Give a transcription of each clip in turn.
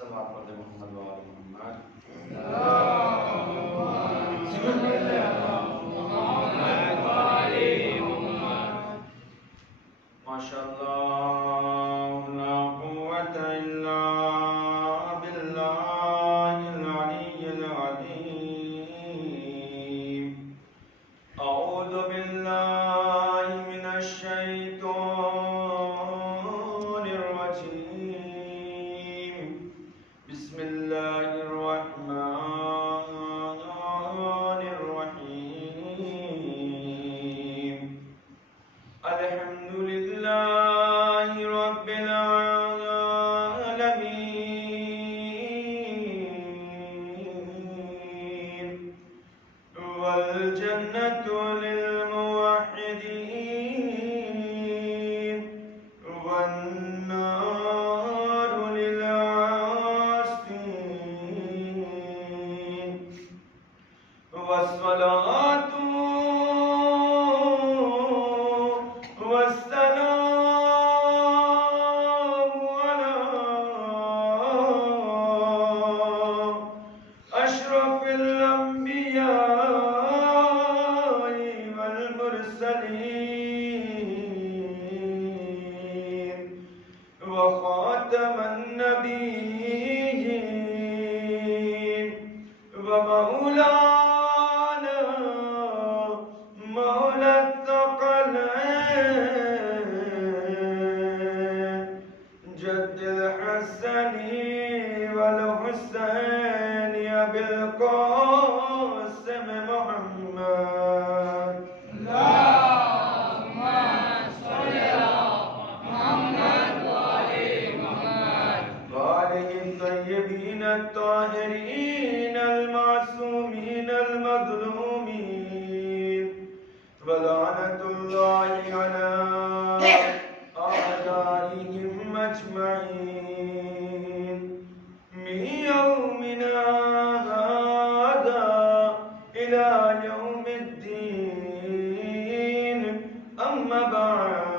صلوات پڑھتے محمد و آل محمد. ماشاء اللہ لا قوة الا باللہ العلی العظیم. اعوذ باللہ من الشیطان الرجیم. بسم اللہ الرحمن الرحیم. الحمد للہ رب العالمین والجنة للموحدین والنار للعاصین. والصلاة والسلام على أشرف الأنبياء والمرسلين وخاتم النبيين ومولانا مولى الثقلين جد الحسن والحسين أبي القاسم محمد. اللهم صل على محمد وآل محمد وآله الطيبين الطاهرين المعصومين المظلومين ولعنة الله على أعدائهم أجمعين من يومنا هذا إلى يوم الدين. أما بعد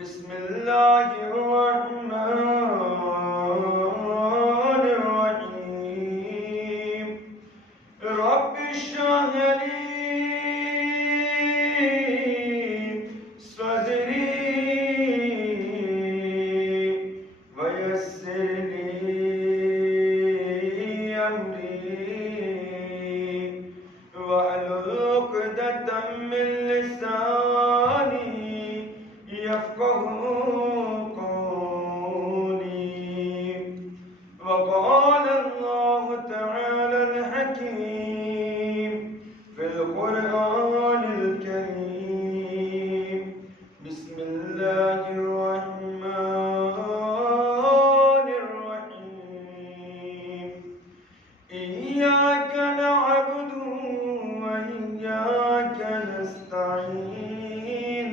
بسم الله الرحمن الرحيم. رب اشرح لي صدري ويسر لي أمري واحلل عقدة من لساني يفقهوا قولي. وقال الله تعالى الحكيم في القرآن الكريم. بسم الله الرحمن الرحيم. إياك نعبد وإياك نستعين.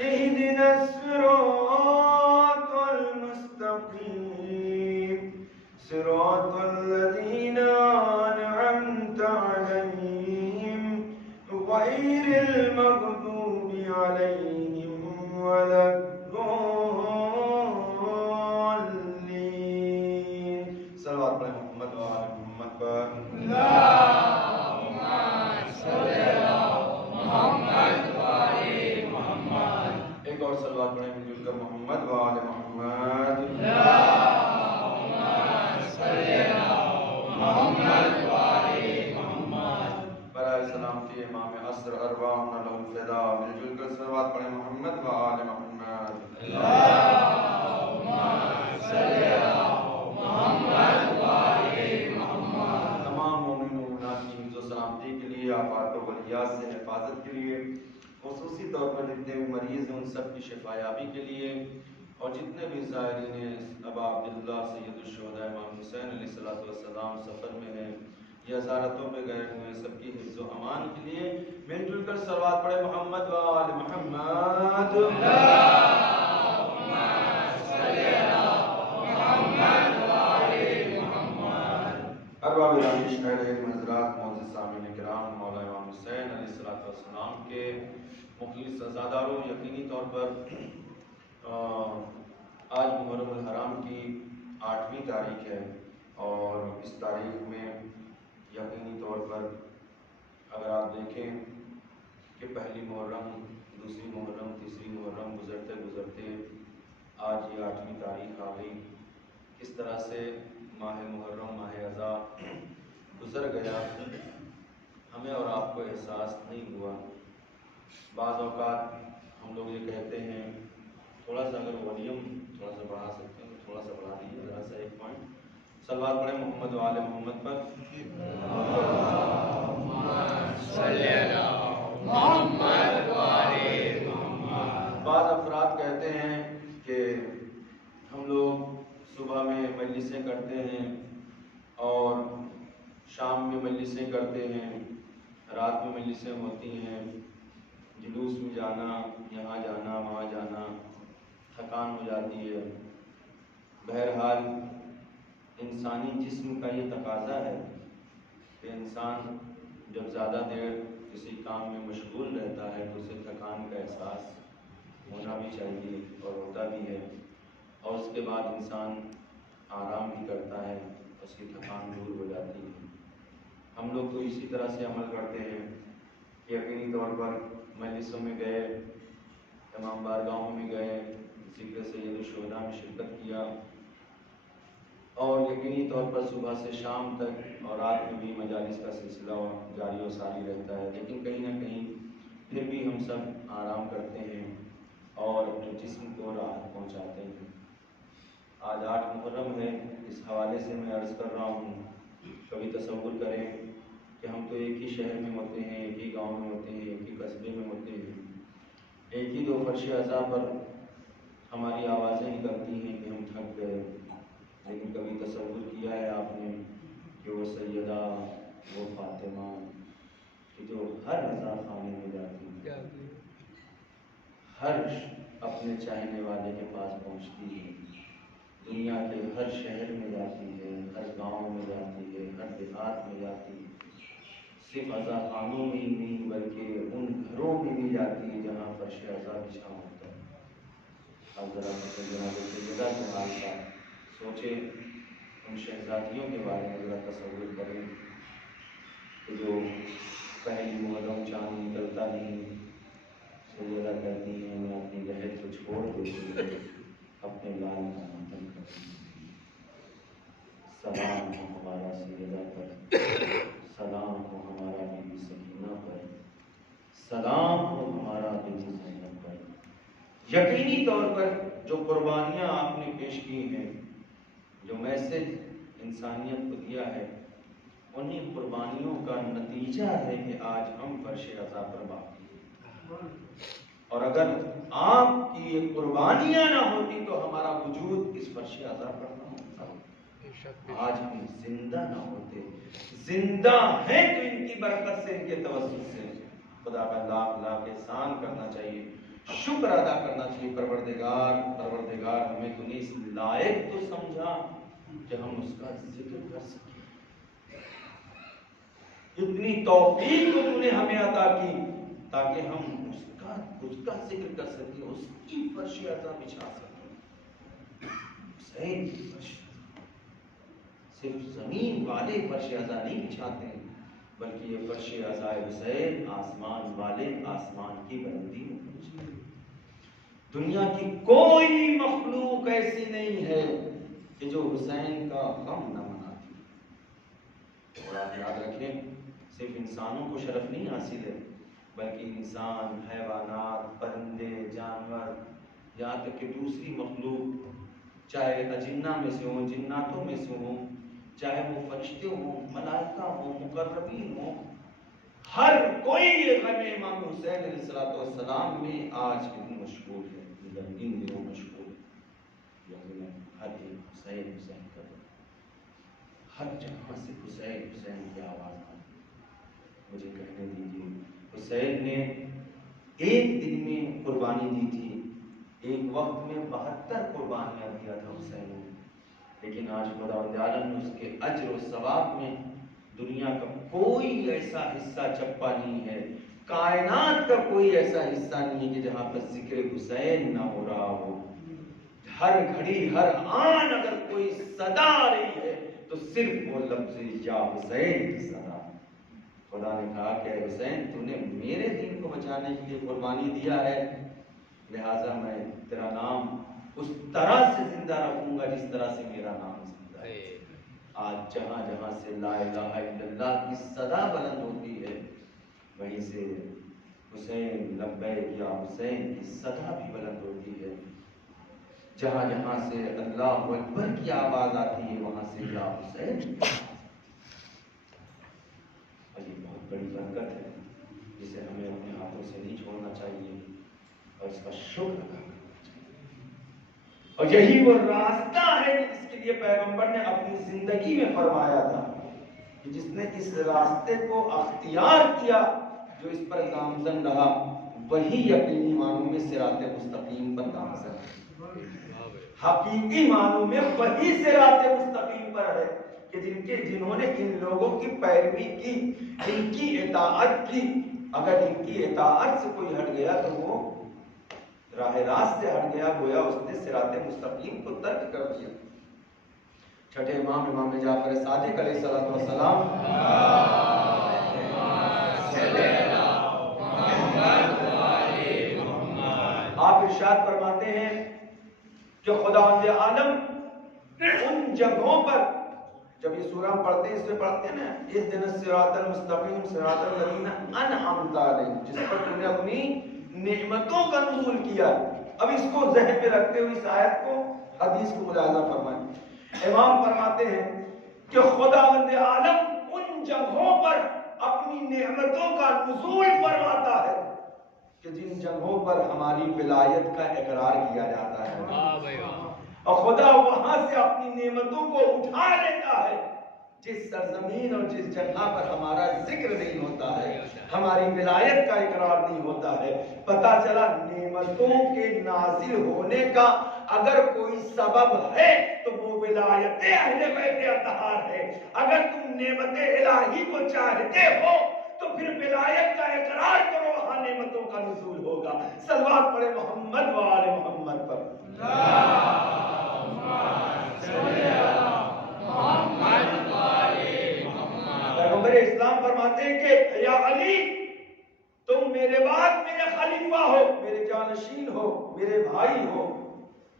اهدنا الصراط المستقيم صراط الذين أنعمت عليهم غير المغضوب عليهم ولا الضالين. صلوات پڑھیں محمد و آل محمد پر. اللهم صل على محمد وآل محمد. ایک اور صلوات پڑھیں مل جل کر محمد و آل محمد. اللهم صل على محمد وآل محمد. برائے سلامتی امام عصر ارواحنا لہ الفدا. مل جل کر صلوات پڑھیں محمد و آل محمد. اللهم صل على محمد وآل محمد. تمام مومنین و مومنات کی حفظ و سلامتی کے لیے، آفات و بلیات سے حفاظت کے لیے، خصوصی طور پر جتنے بھی مریض ہیں ان سب کی شفا یابی کے لیے، اور جتنے بھی زائرین ابا عبداللہ سید الشہداء امام حسین علیہ السلام سفر میں ہیں یا زیارتوں پہ گئے ہوئے، سب کی حفظ و امان کے لیے مل جل کر صلوات پڑھے محمد و آل محمد. اللهم صل على محمد وآل محمد. ارباب دانش اہل علم حضرات، معزز سامعین کرام، مولا امام حسین علیہ السلام کے مخلص عزاداروں، یقینی طور پر آج محرم الحرام کی 8ویں تاریخ ہے، اور اس تاریخ میں یقینی طور پر اگر آپ دیکھیں کہ پہلی محرم، دوسری محرم، تیسری محرم گزرتے گزرتے آج یہ 8ویں تاریخ آ گئی، کس طرح سے ماہ محرم، ماہ اذا گزر گیا، ہمیں اور آپ کو احساس نہیں ہوا۔ بعض اوقات ہم لوگ یہ کہتے ہیں، تھوڑا سا اگر والیوم تھوڑا سا بڑھا سکتے ہیں تو تھوڑا سا بڑھا دیجیے، ذرا سا ایک پوائنٹ صلوات پڑھیں محمد و آل محمد پر۔ بعض افراد کہتے ہیں کہ ہم لوگ صبح میں مجلسیں کرتے ہیں اور شام میں مجلسیں کرتے ہیں، رات میں مجلسیں ہوتی ہیں، جلوس میں جانا، یہاں جانا، وہاں جانا، تھکان ہو جاتی ہے۔ بہرحال انسانی جسم کا یہ تقاضا ہے کہ انسان جب زیادہ دیر کسی کام میں مشغول رہتا ہے تو اسے تھکان کا احساس ہونا بھی چاہیے اور ہوتا بھی ہے، اور اس کے بعد انسان آرام بھی کرتا ہے، اس کی تھکان دور ہو جاتی ہے۔ ہم لوگ تو اسی طرح سے عمل کرتے ہیں کہ یقینی طور پر مجلسوں میں گئے، تمام بارگاہوں میں گئے، ذکر سید الشہداء میں شرکت کیا، اور یقینی طور پر صبح سے شام تک اور رات میں بھی مجالس کا سلسلہ جاری و ساری رہتا ہے، لیکن کہیں نہ کہیں پھر بھی ہم سب آرام کرتے ہیں اور اپنے جسم کو راحت پہنچاتے ہیں۔ آج 8 محرم ہے، اس حوالے سے میں عرض کر رہا ہوں، کبھی تصور کریں کہ ہم تو ایک ہی شہر میں ہوتے ہیں، ایک ہی گاؤں میں ہوتے ہیں، ایک ہی قصبے میں ہوتے ہیں، ایک ہی 2 فرش اعضاء پر ہماری آوازیں نکلتی ہیں کہ ہم تھک گئے، لیکن کبھی تصور کیا ہے آپ نے کہ وہ سیدہ، وہ فاطمہ کہ جو ہر رضا خانے میں جاتی ہے، ہر اپنے چاہنے والے کے پاس پہنچتی ہے، دنیا کے ہر شہر میں جاتی ہے، ہر گاؤں میں جاتی ہے، ہر دیہات میں جاتی ہے، صرف عزا خانوں میں ہی نہیں بلکہ ان گھروں میں بھی جاتی ہے جہاں فرش عزا بچھا ہوتا ہے۔ اب ذرا جناب سیدہ کے حال کا سوچیں، ان شہزادیوں کے بارے میں ذرا تصور کریں کہ جو پہلی محرم چاند نکلتا نہیں، سیدہ کہتی ہیں میں اپنی لہر کو چھوڑ دیتی ہوں، اپنے لال کا ماتم کرتی ہوں۔ سلام ہو ہمارا سیدہ پر، سلام ہو ہمارا بی بی سکینہ پر، سلام ہو ہمارا بی بی زینب پر۔ یقینی طور پر جو قربانیاں آپ نے پیش کی ہیں، جو میسج انسانیت کو دیا ہے، انہیں قربانیوں کا نتیجہ ہے کہ آج ہم فرش عزا پر باقی ہیں، اور اگر آپ کی یہ قربانیاں نہ ہوتی تو ہمارا وجود اس فرش عزا پر نہ ہوتا، آج ہم زندہ نہ ہوتے۔ زندہ ہیں تو ان کی برکت سے، ان کے توسط سے۔ خدا کا لاکھ لاکھ احسان کرنا چاہیے، شکر ادا کرنا چاہیے، پروردگار ہمیں تو نے اس لائق تو سمجھا کہ ہم اس کا ذکر کر سکیں، اتنی توفیق تو نے ہمیں عطا کی تاکہ ہم اس کا ذکر کر سکیں، اس کی فرش عزا بچھا سکیں۔ حسین کی فرش عزا، صرف زمین والے فرش عزا نہیں بچھاتے ہیں، بلکہ یہ فرش عزا حسین آسمان والے آسمان کی بلندی میں پہنچے۔ دنیا کی کوئی مخلوق ایسی نہیں ہے کہ جو حسین کا غم نہ مناتی۔ اور آپ یاد رکھیں، صرف انسانوں کو شرف نہیں حاصل ہے، بلکہ انسان، حیوانات، پرندے، جانور، یہاں تک کہ دوسری مخلوق، چاہے اجنہ میں سے ہوں، جناتوں میں سے ہوں، چاہے وہ فرشتے ہوں، ملائکہ ہوں، مقربین ہوں، ہر کوئی یہ غم امام حسین علیہ السلام میں آج کے دن مشغول ہے، ان دنوں مشغول ہے۔ لیکن ہر ایک حسین حسین کر رہا ہے، ہر جگہ سے حسین حسین کی آواز آتی ہے۔ مجھے کہنے دیجیے، حسین نے ایک دن میں قربانی دی تھی، ایک وقت میں 72 قربانیاں دیا تھا حسین نے، لیکن آج خداوند عالم نے اس کے اجر و ثواب میں دنیا کا کوئی ایسا حصہ چپا نہیں ہے، کائنات کا کوئی ایسا حصہ نہیں ہے کہ جہاں پر ذکر حسین نہ ہو رہا ہو۔ ہر گھڑی ہر آن اگر کوئی صدا آ رہی ہے تو صرف وہ لفظ یا حسین کی صدا. خدا نے کہا کہ اے حسین تو نے میرے دین کو بچانے کے لیے قربانی دیا ہے، لہٰذا میں تیرا نام اس طرح سے زندہ رکھوں گا جس طرح سے میرا نام زندہ ہے. آج جہاں جہاں سے لا الہ الا اللہ کی صدا بلند ہوتی ہے وہیں سے حسین لبیک یا حسین کی صدا بھی بلند ہوتی ہے. جہاں جہاں سے اللہ اکبر کی آواز آتی ہے وہاں سے یا حسین. اور یہ بہت بڑی برکت ہے جسے ہمیں اپنے ہاتھوں سے نہیں چھوڑنا چاہیے اور اس کا شکر ادا کرنا چاہیے. اور یہی وہ راستہ ہے جس کے لیے پیغمبر نے اپنی زندگی میں فرمایا تھا کہ جس نے اس راستے کو اختیار کیا، جو اس پر گامزن رہا، وہی یقینی معنوں میں صراط مستقیم پر گامزن ہے. حقیقی معنوں میں وہی صراط مستقیم پر ہے کہ جنہوں نے ان لوگوں کی پیروی کی، ان کی اطاعت کی. اگر ان کی اطاعت سے کوئی ہٹ گیا تو وہ راہ راست سے ہٹ گیا، گویا اس نے صراط مستقیم کو ترک کر دیا. چھٹے امام جعفر صادق علیہ السلام آپ ارشاد فرماتے ہیں کہ خداوند عالم ان جگہوں پر، جب یہ سورہ پڑھتے ہیں اس میں پڑھتے ہیں نا اهدنا الصراط المستقیم صراط الذین انعمت علیہم، جس پر تم نے اپنی نعمتوں کا نزول کیا. اب اس کو ذہن میں رکھتے ہوئے اس آیت کو حدیث کو ملاحظہ فرمائیں. امام فرماتے ہیں کہ خداوند عالم ان جگہوں پر اپنی نعمتوں کا نزول فرماتا ہے کہ جن جگہوں پر ہماری ولایت کا اقرار کیا جاتا ہے، اور خدا وہاں سے اپنی نعمتوں کو اٹھا لیتا ہے. جس سرزمین اور جس جگہ پر ہمارا ذکر نہیں ہوتا ہے، ہماری ولایت کا اقرار نہیں ہوتا ہے، پتہ چلا نعمتوں کے نازل ہونے کا اگر کوئی سبب ہے تو وہ ولایت اہل بیت اطہار ہے. اگر تم نعمت الہی کو چاہتے ہو تو پھر ولایت کا اقرار کرو، وہاں نعمتوں کا نزول ہوگا. صلوات پڑھے محمد و آل محمد پر. پیغمبر اسلام فرماتے ہیں کہ یا علی تم میرے بعد میرے خلیفہ ہو، میرے جانشین ہو، میرے بھائی ہو.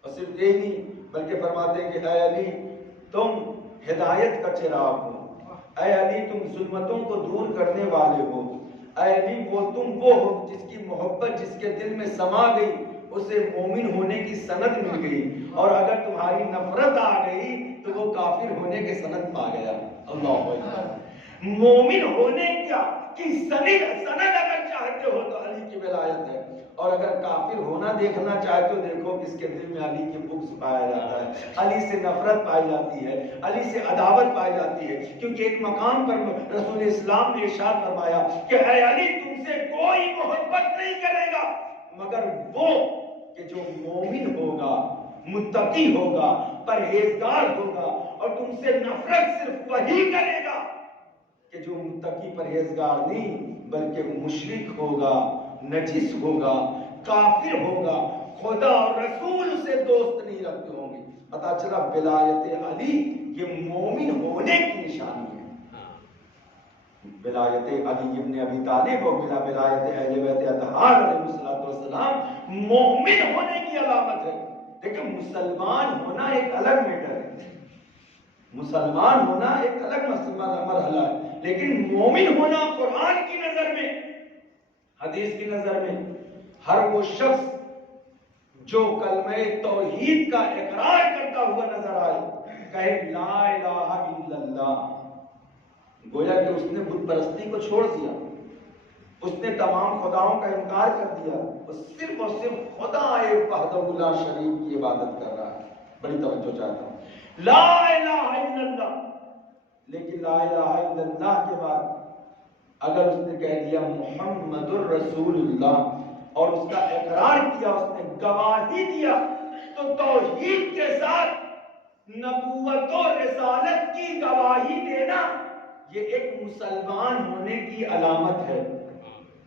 اور صرف یہ نہیں بلکہ فرماتے ہیں کہ اے علی تم ہدایت کا چراغ ہو، اے علی تم ظلمتوں کو دور کرنے والے ہو، اے علی تم وہ ہو جس کی محبت جس کے دل میں سما گئی اسے مومن ہونے کی سند مل گئی، اور اگر تمہاری نفرت آ گئی تو وہ کافر ہونے کے سند پا گیا. اللہ اکبر. مومن ہونے کی سند اگر چاہتے ہو تو علی کی ولایت ہے، اور اگر کافر ہونا دیکھنا چاہتے ہو دیکھو کس کے دل میں علی کی بغض پایا جاتا ہے، علی سے نفرت پائی جاتی ہے، علی سے عداوت پائی جاتی ہے. کیونکہ ایک مقام پر رسول اسلام نے ارشاد فرمایا کہ اے علی تم سے کوئی محبت نہیں کرے گا مگر وہ کہ جو مومن ہوگا، متقی ہوگا، پرہیزگار ہوگا، اور تم سے نفرت صرف وہی کرے گا کہ جو متقی پرہیزگار نہیں بلکہ مشرک ہوگا، نجس ہوگا، کافر ہوگا، خدا اور رسول سے دوست نہیں رکھتے ہوں گے. پتا چلا ولایت علی یہ مومن ہونے کی نشانی ہے. ولایت علی ابن ابی طالب اور ولایت اہل بیت اطہار علیہ السلام مومن ہونے کی علامت ہے. لیکن مسلمان ہونا ایک الگ میٹر ہے، مسلمان ہونا ایک الگ مرحلہ ہے، لیکن مومن ہونا قرآن کی نظر میں، حدیث کی نظر میں ہر وہ شخص جو کلمہ توحید کا اقرار کرتا ہوا نظر آئے، کہے لا الہ الا اللہ، گویا کہ اس نے بت پرستی کو چھوڑ دیا، اس نے تمام خداؤں کا انکار کر دیا، وہ صرف اور صرف خدا ایک وحدہ لا شریک کی عبادت کر رہا ہے. بڑی توجہ چاہتا ہوں. لا الہ الا اللہ، لیکن لا الہ الا اللہ کے بعد اگر اس نے کہہ دیا محمد الرسول اللہ اور اس کا اقرار کیا، اس نے گواہی دیا، تو توحید کے ساتھ نبوت و رسالت کی گواہی دینا یہ ایک مسلمان ہونے کی علامت ہے.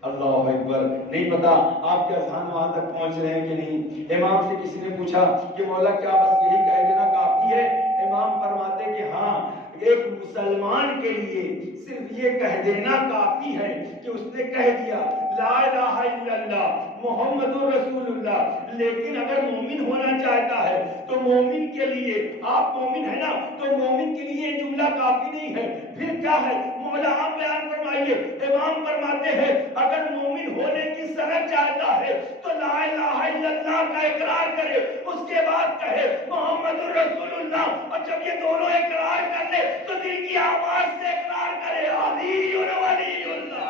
اللہ اکبر. نہیں پتا آپ کے اذان وہاں تک پہنچ رہے ہیں کہ نہیں. امام سے کسی نے پوچھا کہ مولا کیا بس یہی کہہ دینا کافی ہے؟ امام فرماتے کہ ہاں، ایک مسلمان کے لیے صرف یہ کہہ دینا کافی ہے کہ اس نے کہہ دیا لا الہ الا اللہ محمد رسول اللہ. لیکن اگر مومن ہونا چاہتا ہے تو مومن کے لیے، آپ مومن ہے نا، تو مومن کے لیے یہ جملہ کافی نہیں ہے. پھر کیا ہے مولا آپ بیان فرمائیے. امام فرماتے ہیں اگر مومن ہونے کی سند چاہتا ہے تو لا الہ الا اللہ کا اقرار کرے، اس کے بعد کہے محمد رسول اللہ. اور جب یہ دونوں اقرار کر لے تو دل کی آواز سے اقرار کرے علی ولی اللہ.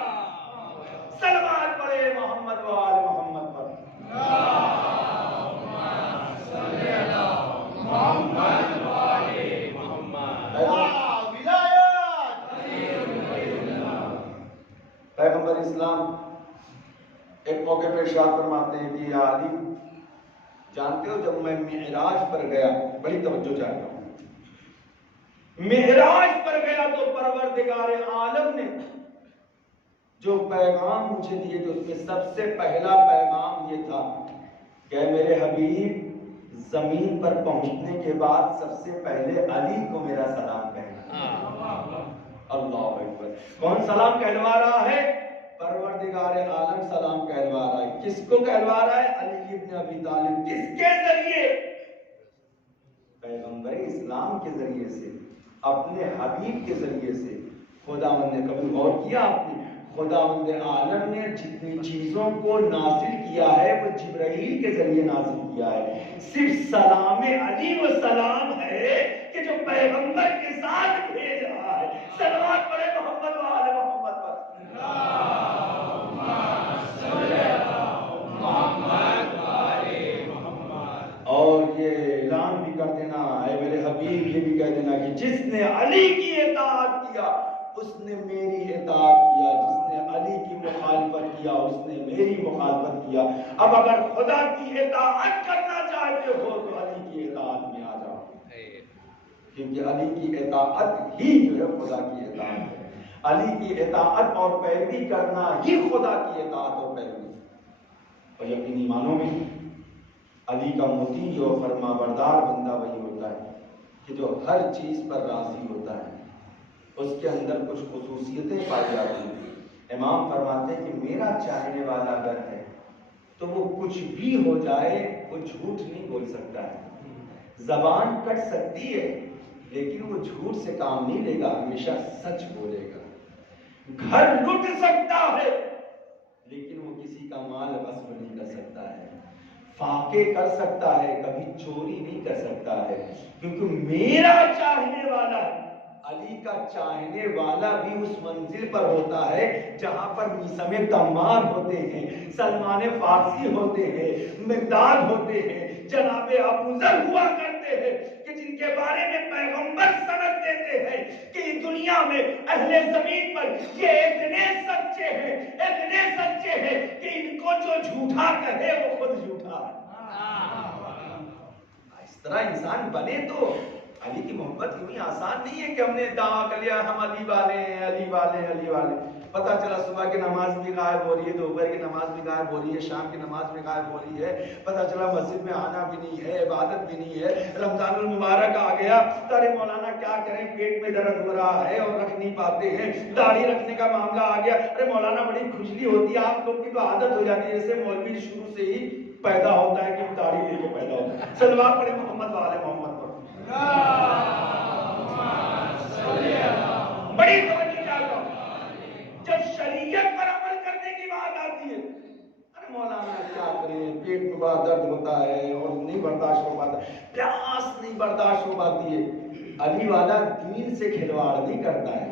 صلوات پڑھے محمد و آل محمد پر. پیغمبر اسلام ایک موقع پہ ارشاد فرماتے ہیں کہ یا علی، جانتے ہو جب میں معراج پر گیا، بڑی توجہ چاہتا ہوں، معراج پر گیا تو پروردگار عالم نے جو پیغام مجھے دیے تھے اس میں سب سے پہلا پیغام یہ تھا کہ میرے حبیب زمین پر پہنچنے کے بعد سب سے پہلے علی کو میرا سلام کہنا. اللہ اکبر. کون سلام کہلوا رہا ہے؟ پروردگار عالم سلام کہلوا رہا ہے. کس کو کہلوا رہا ہے؟ علی ابن ابی طالب. کس کے ذریعے؟ پیغمبر اسلام کے ذریعے سے، اپنے حبیب کے ذریعے سے. خداوند نے کبھی غور کیا آپ نے؟ خداوند عالم نے جتنی چیزوں کو نازل کیا ہے وہ جبرائیل کے ذریعے نازل کیا ہے. صرف سلام علی و سلام ہے کہ جو پیغمبر کے ساتھ بھیج رہا ہے. صلوات پڑھے محمد و آل محمد پر. اور یہ اعلان بھی کر دینا اے میرے حبیب، یہ بھی کہہ دینا کہ جس نے علی کی اطاعت کیا اس نے میری اطاعت کیا، جس نے علی کی مخالفت کیا اس نے میری مخالفت کیا. اب اگر خدا کی اطاعت کرنا چاہتے ہو تو علی کی اطاعت میں آ جاؤ، کیونکہ علی کی اطاعت ہی جو ہے خدا کی اطاعت ہے. علی کی اطاعت اور پیروی کرنا ہی خدا کی اطاعت اور پیروی. اور یقینی معنوں میں علی کا مطیع اور فرما بردار بندہ وہی ہوتا ہے کہ جو ہر چیز پر راضی ہوتا ہے. اس کے اندر کچھ خصوصیتیں پائی جاتی ہیں. امام فرماتے ہیں کہ میرا چاہنے والا اگر ہے تو وہ کچھ بھی ہو جائے وہ جھوٹ نہیں بول سکتا ہے. زبان کٹ سکتی ہے لیکن وہ جھوٹ سے کام نہیں لے گا، ہمیشہ سچ بولے گا. گھر لٹ سکتا ہے لیکن وہ کسی کا مال غصب نہیں کر سکتا ہے. فاقے کر سکتا ہے، کبھی چوری نہیں کر سکتا ہے، کیونکہ میرا چاہنے والا ہے. علی کا چاہنے والا بھی اس منزل پر ہوتا ہے جہاں پر میثم تمار ہوتے ہیں، سلمان فارسی ہوتے ہیں، مقداد ہوتے ہیں، جناب ابو ذر ہوا کرتے ہیں کہ جن کے بارے میں پیغمبر سند دیتے ہیں کہ دنیا میں اہل زمین پر یہ اتنے سچے ہیں کہ ان کو جو جھوٹا کہے وہ خود جھوٹا ہے. اس طرح انسان بنے تو علی کی محبت یوں ہی آسان نہیں ہے کہ ہم نے دعویٰ کر لیا ہم علی والے ہیں، علی والے ہیں، علی والے. پتہ چلا صبح کی نماز بھی غائب ہو رہی ہے، دوپہر کی نماز بھی غائب ہو رہی ہے، شام کی نماز بھی غائب ہو رہی ہے. پتہ چلا مسجد میں آنا بھی نہیں ہے، عبادت بھی نہیں ہے. رمضان المبارک آ گیا تو ارے مولانا کیا کریں، پیٹ میں درد ہو رہا ہے اور رکھ نہیں پاتے ہیں. داڑھی رکھنے کا معاملہ آ گیا، ارے مولانا بڑی کھجلی ہوتی ہے. آپ لوگ کی تو عادت ہو جاتی ہے جیسے مولوی شروع سے ہی پیدا ہوتا ہے کہ داڑھی لے کے پیدا ہوتا ہے. صلوات پڑھے محمد و آل محمد پر. بڑی توجہ چاہتا ہوں جب شریعت پر عمل کرنے کی بات آتی ہے. ارے مولانا کیا کریں، پیٹ میں بڑا درد ہوتا ہے اور نہیں برداشت ہو پاتا، پیاس نہیں برداشت ہو پاتی ہے. علی والا دین سے کھلواڑ نہیں کرتا ہے.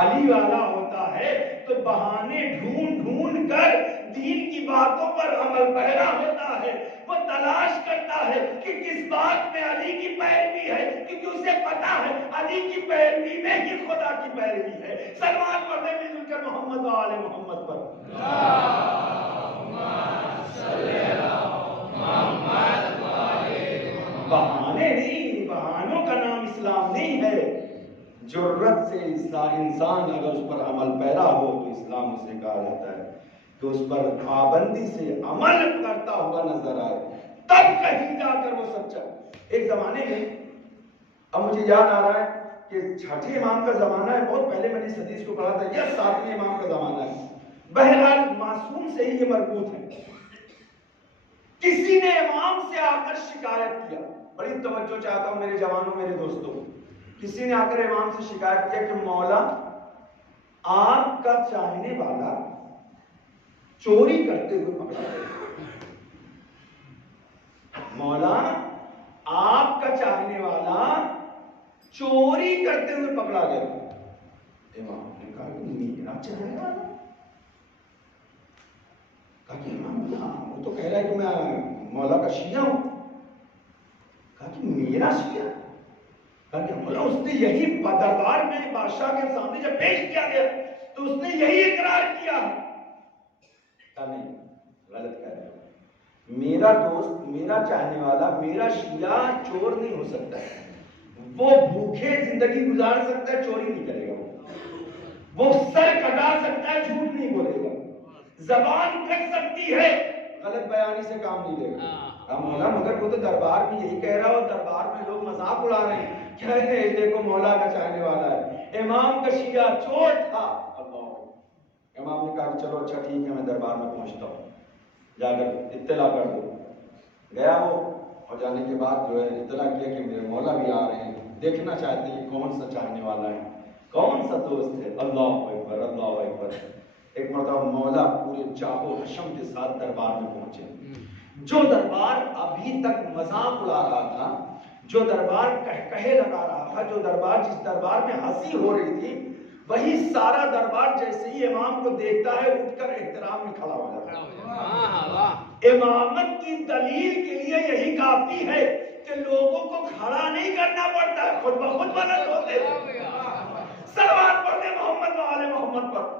علی والا ہوتا ہے تو بہانے ڈھونڈ کر دین کی باتوں پر عمل پیرا ہوتا ہے. وہ تلاش کرتا ہے کہ کس بات میں علی کی پیروی ہے، کیونکہ اسے پتا ہے علی کی پیروی میں ہی خدا کی پیروی ہے. صلوات پڑھتے مل جل کر محمد و آل محمد پر. بہانے نہیں، بہانوں کا نام اسلام نہیں ہے. جرت سے انسان اگر اس پر عمل پیرا ہو تو اسلام اسے کہا جاتا ہے. کہ اس پر پابندی سے عمل کرتا ہوا نظر آئے، تب کہیں جا کر وہ سچا۔ ایک زمانے میں، اب مجھے یاد آ رہا ہے کہ چھٹے امام کا زمانہ ہے، بہت پہلے میں نے اس حدیث کو پڑھا تھا، یا 7ویں امام کا زمانہ ہے، بہرحال معصوم سے ہی یہ مربوط ہے۔ کسی نے امام سے آ کر شکایت کیا، بڑی توجہ چاہتا ہوں میرے جوانوں، میرے دوستوں، کسی نے آ کر امام سے شکایت کیا کہ مولا آپ کا چاہنے والا چوری کرتے ہوئے پکڑا گیا۔ مولا آپ کا چاہنے والا چوری کرتے ہوئے پکڑا گیا۔ امام نے کہا کہ میرا چاہنے والا؟ کہا کہ امام وہ تو کہہ رہا ہے کہ میں مولا کا شیعہ ہوں۔ کہا کہ میرا شیعہ؟ کہا کہ مولا اس نے یہی دربار میں بادشاہ کے سامنے جب پیش کیا گیا تو اس نے یہی اقرار کیا۔ کہا نہیں، غلط کہہ رہا ہے، میرا دوست، میرا چاہنے والا، میرا شیعہ چور نہیں ہو سکتا ہے، وہ بھوکے زندگی گزار سکتا ہے، چوری نہیں کرے گا، وہ سر کٹا سکتا ہے، جھوٹ نہیں بولے گا، زبان کٹ سکتی ہے، غلط بیانی سے کام نہیں لے گا۔ مولا مگر وہ تو دربار میں یہی کہہ رہا ہو، دربار میں لوگ مذاق اڑا رہے ہیں، کہہ رہے ہیں دیکھو مولا کا چاہنے والا ہے، امام کا شیعہ چور تھا۔ اللہ، امام نے کہا کہ چلو اچھا ٹھیک ہے، میں دربار میں پہنچتا ہوں، جا کر اطلاع کر دو۔ گیا وہ، اور جانے کے بعد جو ہے اطلاع کیا کہ میرے مولا بھی آ رہے ہیں، دیکھنا چاہتے ہیں کون سا چاہنے والا ہے، کون سا دوست ہے۔ اللہ اکبر، اللہ اکبر۔ ایک مرتبہ مولا پورے چاہو حشم کے ساتھ دربار میں پہنچے۔ جو دربار ابھی تک مذاق اڑا رہا تھا، جو دربار کہے لگا رہا تھا، جو دربار جس دربار میں ہنسی ہو رہی تھی، وہی سارا دربار جیسے ہی امام کو دیکھتا ہے اٹھ کر احترام میں کھڑا ہو جاتا ہے۔ امامت کی دلیل کے لیے یہی کافی ہے کہ لوگوں کو کھڑا نہیں کرنا پڑتا ہے، خود بخود مدد ہوتے ہیں۔ صلوات پڑھتے محمد و آل محمد پر۔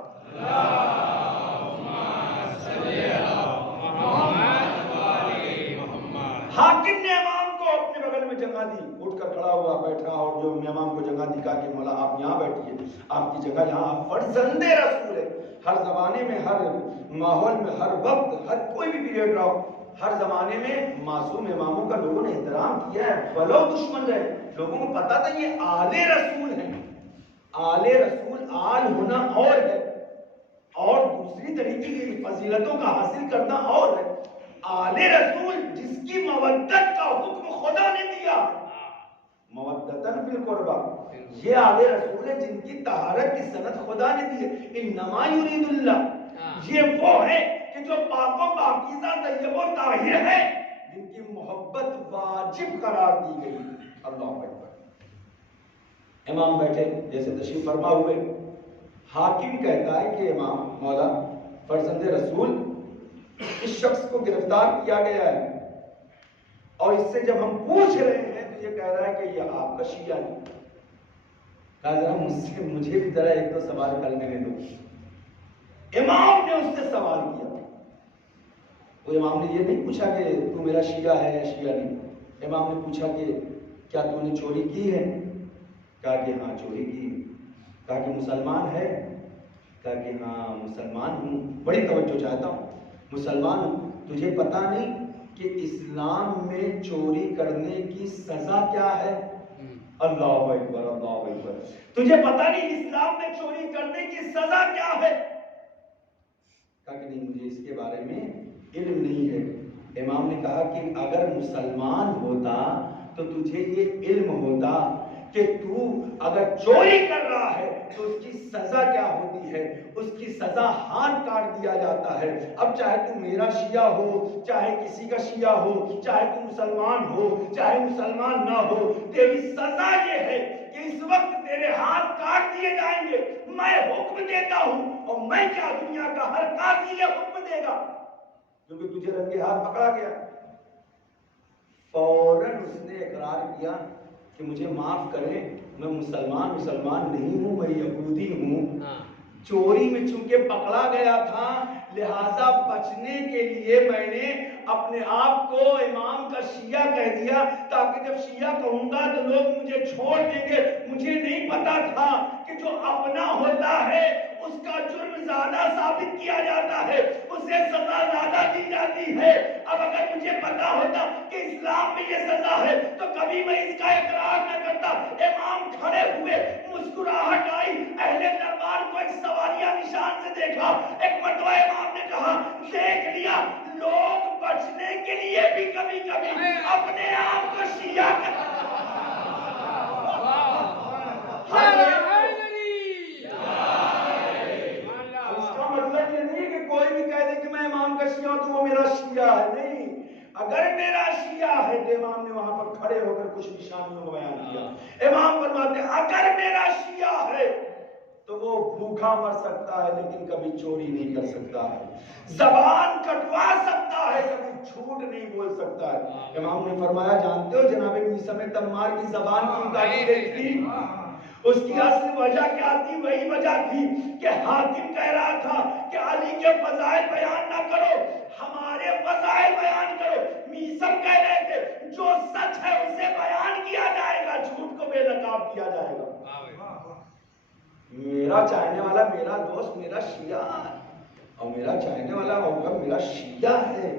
حاکم نے امام کو اپنے بغل میں جگہ دی، اٹھ کر کھڑا ہوا، بیٹھا، اور جو امام کو جگہ دی کہا کہ مولا آپ یہاں بیٹھیے، آپ کی جگہ یہاں، آپ فرزند رسول ہے۔ ہر زمانے میں، ہر ماحول میں، ہر وقت، ہر کوئی بھی پیریڈ رہا ہو، ہر زمانے میں معصوم اماموں کا لوگوں نے احترام کیا ہے، بلو دشمن رہے، لوگوں کو پتا تھا یہ آل رسول ہیں۔ آل رسول، آل ہونا اور ہے، اور دوسری طریقے کی فضیلتوں کا حاصل کرنا اور ہے۔ آل رسول جس کی مودت کا حکم خدا نے دیا، مودتاً فی القربہ، یہ آل رسول ہے جن کی طہارت کی سند خدا نے دی ہے۔ انما یرید اللہ، یہ وہ ہے کہ جو پاک و پاکیزہ، طیب و طاہر ہے، جن کی محبت واجب قرار دی گئی۔ اللہ اکبر۔ امام بیٹھے، جیسے تشریف فرما ہوئے، حاکم کہتا ہے کہ امام، مولا، فرزند رسول اس شخص کو گرفتار کیا گیا ہے، اور اس سے جب ہم پوچھ رہے ہیں تو یہ کہہ رہا ہے کہ یہ آپ کا شیعہ ہے۔ کہا ذرا مجھے بھی ذرا ایک دو سوال کرنے دو۔ امام نے اس سے سوال کیا، وہ امام نے یہ نہیں پوچھا کہ تو میرا شیعہ ہے یا شیعہ نہیں، امام نے پوچھا کہ کیا تو نے چوری کی ہے؟ کہا کہ ہاں چوری کی۔ کہا کہ مسلمان ہے؟ کہا کہ ہاں مسلمان ہوں، بڑی توجہ چاہتا ہوں، مسلمان ہوں۔ تجھے پتا نہیں کہ اسلام میں چوری کرنے کی سزا کیا ہے؟ اللہ اکبر، اللہ اکبر۔ تجھے پتا نہیں اسلام میں چوری کرنے کی سزا کیا ہے؟ کہا کہ نہیں، مجھے اس کے بارے میں علم نہیں ہے۔ امام نے کہا کہ اگر مسلمان ہوتا تو تجھے یہ علم ہوتا کہ تو اگر چوری کر رہا ہے تو اس کی سزا کیا ہوتی ہے، اس کی سزا ہاتھ کاٹ دیا جاتا ہے۔ اب چاہے تو میرا شیعہ ہو، چاہے کسی کا شیعہ ہو، چاہے تو مسلمان ہو، چاہے مسلمان نہ ہو، تیری سزا یہ ہے کہ اس وقت تیرے ہاتھ کاٹ دیے جائیں گے۔ میں حکم دیتا ہوں، اور میں کیا دنیا کا ہر قاضی یہ حکم دے گا، کیونکہ تجھے رنگے ہاتھ پکڑا گیا۔ فوراً اس نے اقرار کیا کہ مجھے معاف کریں، میں مسلمان نہیں ہوں، میں یہودی ہوں۔ چوری میں چونکہ پکڑا گیا تھا، لہذا بچنے کے لیے میں نے اپنے آپ کو امام کا شیعہ کہہ دیا تاکہ جب شیعہ کہوں گا تو لوگ مجھے چھوڑ دیں گے. مجھے نہیں پتا تھا کہ جو اپنا ہوتا ہے اس کا جرم زیادہ ثابت کیا جاتا ہے, اسے سزا زیادہ دی جاتی ہے. اب اگر مجھے پتا ہوتا کہ اسلام میں یہ سزا ہے تو کبھی میں اس کا اقرار نہ کرتا. امام کھڑے ہوئے, مسکراہٹ آئی, اہل دربار کو ایک سواریہ نشان سے دیکھا. ایک مرتبہ امام نے کہا دیکھ لیا, لوگ بچنے کے لیے بھی کبھی کبھی اپنے آپ کو شیعہ اس کا مطلب یہ نہیں کہ کوئی بھی کہہ دے کہ میں امام کا شیعہ ہوں تو وہ میرا شیعہ ہے. نہیں, اگر میرا شیعہ ہے تو امام نے وہاں پر کھڑے ہو کر کچھ نشانیوں کو بیان کیا. امام فرماتے ہیں اگر میرا شیعہ ہے تو وہ بھوکا مر سکتا ہے لیکن کبھی چوری نہیں کر سکتا ہے, زبان کٹوا سکتا ہے, کبھی جھوٹ نہیں بول سکتا ہے. امام نے فرمایا جانتے ہو جناب میثم تمار کی زبان کیوں کاٹی گئی تھی؟ اس کی اصل وجہ کیا تھی؟ وہی وجہ تھی کہ حاکم کہہ رہا تھا کہ علی کے فضائل بیان نہ کرو, ہمارے فضائل بیان کرو. میثم کہہ رہے تھے جو سچ ہے اسے بیان کیا جائے گا, جھوٹ کو بے نقاب کیا جائے گا. میرا چاہنے والا, میرا دوست میرا شیعہ ہے, اور میرا چاہنے والا ہوگا میرا شیعہ ہے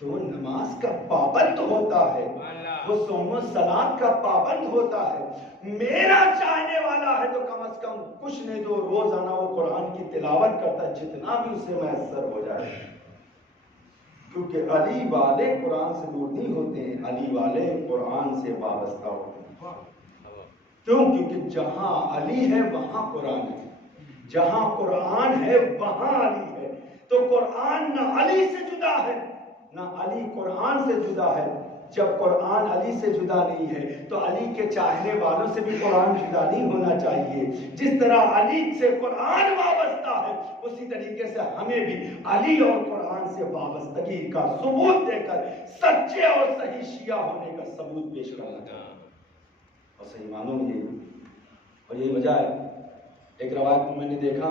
تو وہ نماز کا پابند ہوتا ہے, وہ صوم و صلات کا پابند ہوتا ہے. میرا چاہنے والا ہے تو کم از کم کچھ نہیں تو روزانہ وہ قرآن کی تلاوت کرتا ہے جتنا بھی اسے میسر ہو جائے. کیونکہ علی والے قرآن سے دور نہیں ہوتے ہیں, علی والے قرآن سے وابستہ ہوتے ہیں. کیوں؟ کیونکہ جہاں علی ہے وہاں قرآن ہے, جہاں قرآن ہے وہاں علی ہے. تو قرآن نہ علی سے جدا ہے نہ علی قرآن سے جدا ہے. جب قرآن علی سے جدا نہیں ہے تو علی کے چاہنے والوں سے بھی قرآن جدا نہیں ہونا چاہیے. جس طرح علی سے قرآن وابستہ ہے اسی طریقے سے ہمیں بھی علی اور قرآن سے وابستگی کا ثبوت دے کر سچے اور صحیح شیعہ ہونے کا ثبوت پیش کرنا چاہیے. اور صحیح معنوں میں یہی, اور یہی وجہ ہے. ایک روایت میں نے دیکھا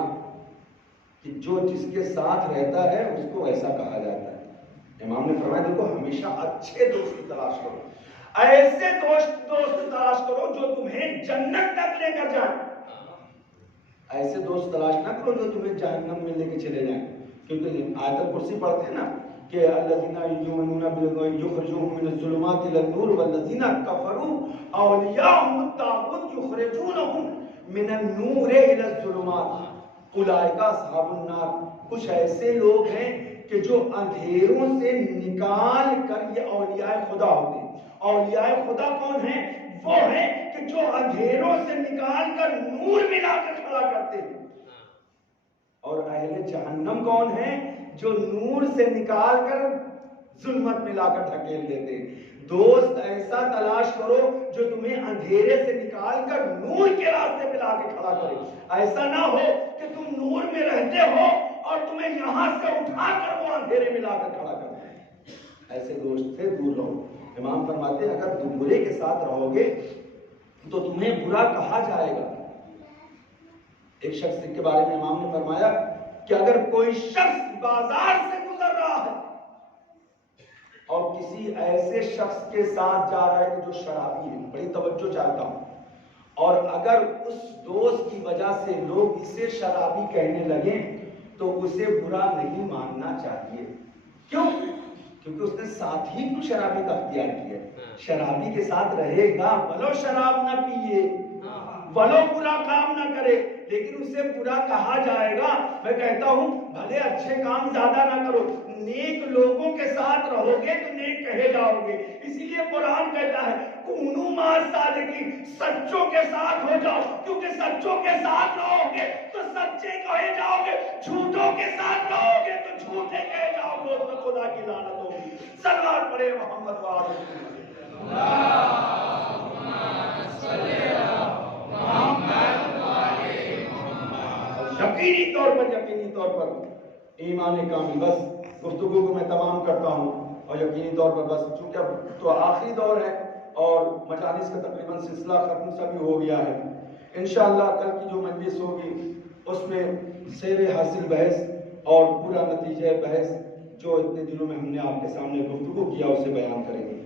کہ جو جس کے ساتھ رہتا ہے اس کو ایسا کہا جاتا ہے. امام نے فرمایا دیکھو ہمیشہ اچھے دوست کی تلاش کرو, ایسے دوست تلاش کرو جو تمہیں جنت تک لے کر جائیں. ایسے دوست تلاش نہ کرو جو تمہیں جہنم میں لے کے چلے جائیں. کیونکہ آیت الکرسی پڑھتے ہیں نا کہ الذین یؤمنون بالغیب یخرجوهم من الظلمات الى النور والذین کفروا اولیاءهم الطاغوت یخرجونهم من النور الى الظلمات اولئک اصحاب النار. کچھ ایسے لوگ ہیں کہ جو اندھیروں سے نکال کر, یہ اولیاء خدا ہوتے ہیں. اولیاء خدا کون ہیں؟ وہ ہیں کہ جو اندھیروں سے نکال کر نور میں لا کر کھڑا کرتے ہیں. اور اہل جہنم کون ہیں؟ جو نور سے نکال کر ظلمت میں لا کر دھکیل دیتے ہیں. دوست ایسا تلاش کرو جو تمہیں اندھیرے سے نکال کر نور کے راستے پہ لا کے کھڑا کرے. ایسا نہ ہو کہ تم نور میں رہتے ہو اور تمہیں یہاں سے اٹھا کر وہ اندھیرے میں لا کر کھڑا کرے. ایسے دوست سے دور رہو. امام فرماتے ہیں اگر تم برے کے ساتھ رہو گے تو تمہیں برا کہا جائے گا. ایک شخص کے بارے میں امام نے فرمایا کہ اگر کوئی شخص بازار سے گزر رہا ہے اور کسی ایسے شخص کے ساتھ جا رہا ہے کہ جو شرابی ہے, بڑی توجہ چاہتا ہوں, اور اگر اس دوست کی وجہ سے لوگ اسے شرابی کہنے لگیں تو اسے برا نہیں ماننا چاہیے. کیوں؟ کیونکہ اس نے ساتھی کو شرابی کا اختیار کیا. شرابی کے ساتھ رہے گا ولو شراب نہ پیے, ولو برا کام نہ کرے, لیکن اسے برا کہا جائے گا. میں کہتا ہوں بھلے اچھے کام زیادہ نہ کرو, نیک لوگوں کے ساتھ رہو گے تو نیک کہے جاؤ گے. اسی لیے قرآن کہتا ہے کونوا مع الصادقین, سچوں کے ساتھ ہو جاؤ, کیونکہ سچوں کے ساتھ رہو گے تو سچے کہے جاؤ گے, جھوٹوں کے ساتھ رہو گے تو جھوٹے کہے جاؤ گے, تو خدا کی لعنت ہوگی. سلوات پڑھے محمد وآلہ یقینی طور پر ایمان کامل. بس گفتگو کو میں تمام کرتا ہوں, اور یقینی طور پر بس چونکہ اب تو آخری دور ہے اور مجالس کا تقریباً سلسلہ ختم سا بھی ہو گیا ہے. انشاءاللہ کل کی جو مجلس ہوگی اس میں سیر حاصل بحث اور پورا نتیجہ بحث جو اتنے دنوں میں ہم نے آپ کے سامنے گفتگو کیا اسے بیان کریں گے،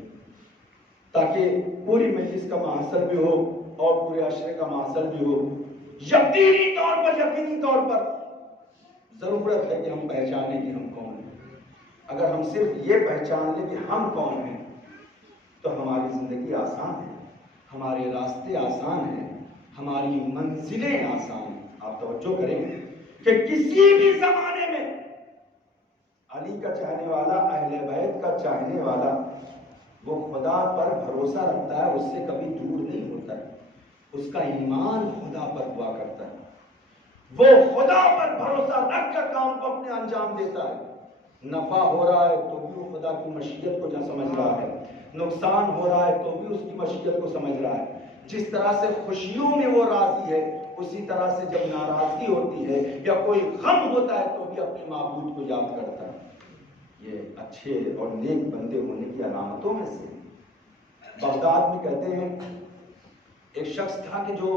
تاکہ پوری مجلس کا محاصر بھی ہو اور پورے عشرے کا محاصر بھی ہو۔ یقینی طور پر ضرورت ہے کہ ہم پہچانیں کہ ہم کون ہیں۔ اگر ہم صرف یہ پہچان لیں کہ ہم کون ہیں تو ہماری زندگی آسان ہے، ہمارے راستے آسان ہیں، ہماری منزلیں آسان ہیں۔ آپ توجہ کریں کہ کسی بھی زمانے میں علی کا چاہنے والا، اہل بیت کا چاہنے والا، وہ خدا پر بھروسہ رکھتا ہے، اس سے کبھی دور نہیں ہوتا ہے، اس کا ایمان خدا پر ہوا کرتا ہے، وہ خدا پر بھروسہ رکھ کر کام کو اپنے انجام دیتا ہے۔ نفع ہو رہا ہے تو بھی وہ خدا کی مشیت کو سمجھ رہا ہے، نقصان ہو رہا ہے تو بھی اس کی مشیت کو سمجھ رہا ہے۔ جس طرح سے خوشیوں میں وہ راضی ہے، اسی طرح سے جب ناراضگی ہوتی ہے یا کوئی غم ہوتا ہے تو بھی اپنے معبود کو یاد کرتا ہے۔ یہ اچھے اور نیک بندے ہونے کی علامتوں میں سے۔ بغداد میں کہتے ہیں ایک شخص تھا کہ جو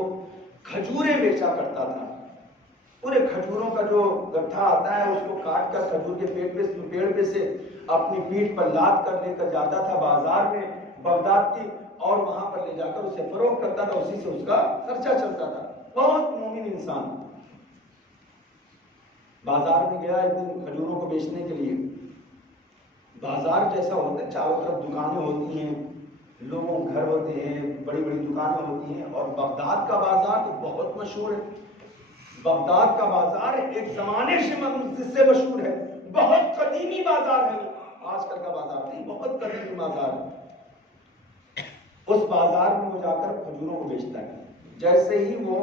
کھجوریں بیچا کرتا تھا، پورے کھجوروں کا جو گٹھا آتا ہے اس کو کاٹ کر کھجور کے پیڑ پہ سے اپنی پیٹھ پر لاد کر لے کر جاتا تھا بازار میں بغداد کی، اور وہاں پر لے جا کر اسے فروخت کرتا تھا، اسی سے اس کا خرچہ چلتا تھا۔ بہت مومن انسان۔ بازار میں گیا ایک دن کھجوروں کو بیچنے کے لیے۔ بازار جیسا ہوتا ہے، چاروں طرف دکانیں ہوتی ہیں، لوگوں کے گھر ہوتے ہیں، بڑی بڑی دکانیں ہوتی ہیں، اور بغداد کا بازار تو بہت مشہور ہے۔ بغداد کا بازار ایک زمانے سے مشہور ہے، بہت قدیمی بازار ہے، آج کل کا بازار نہیں، بہت قدیمی بازار ہے۔ اس بازار میں وہ جا کر کھجوروں کو بیچتا ہے۔ جیسے ہی وہ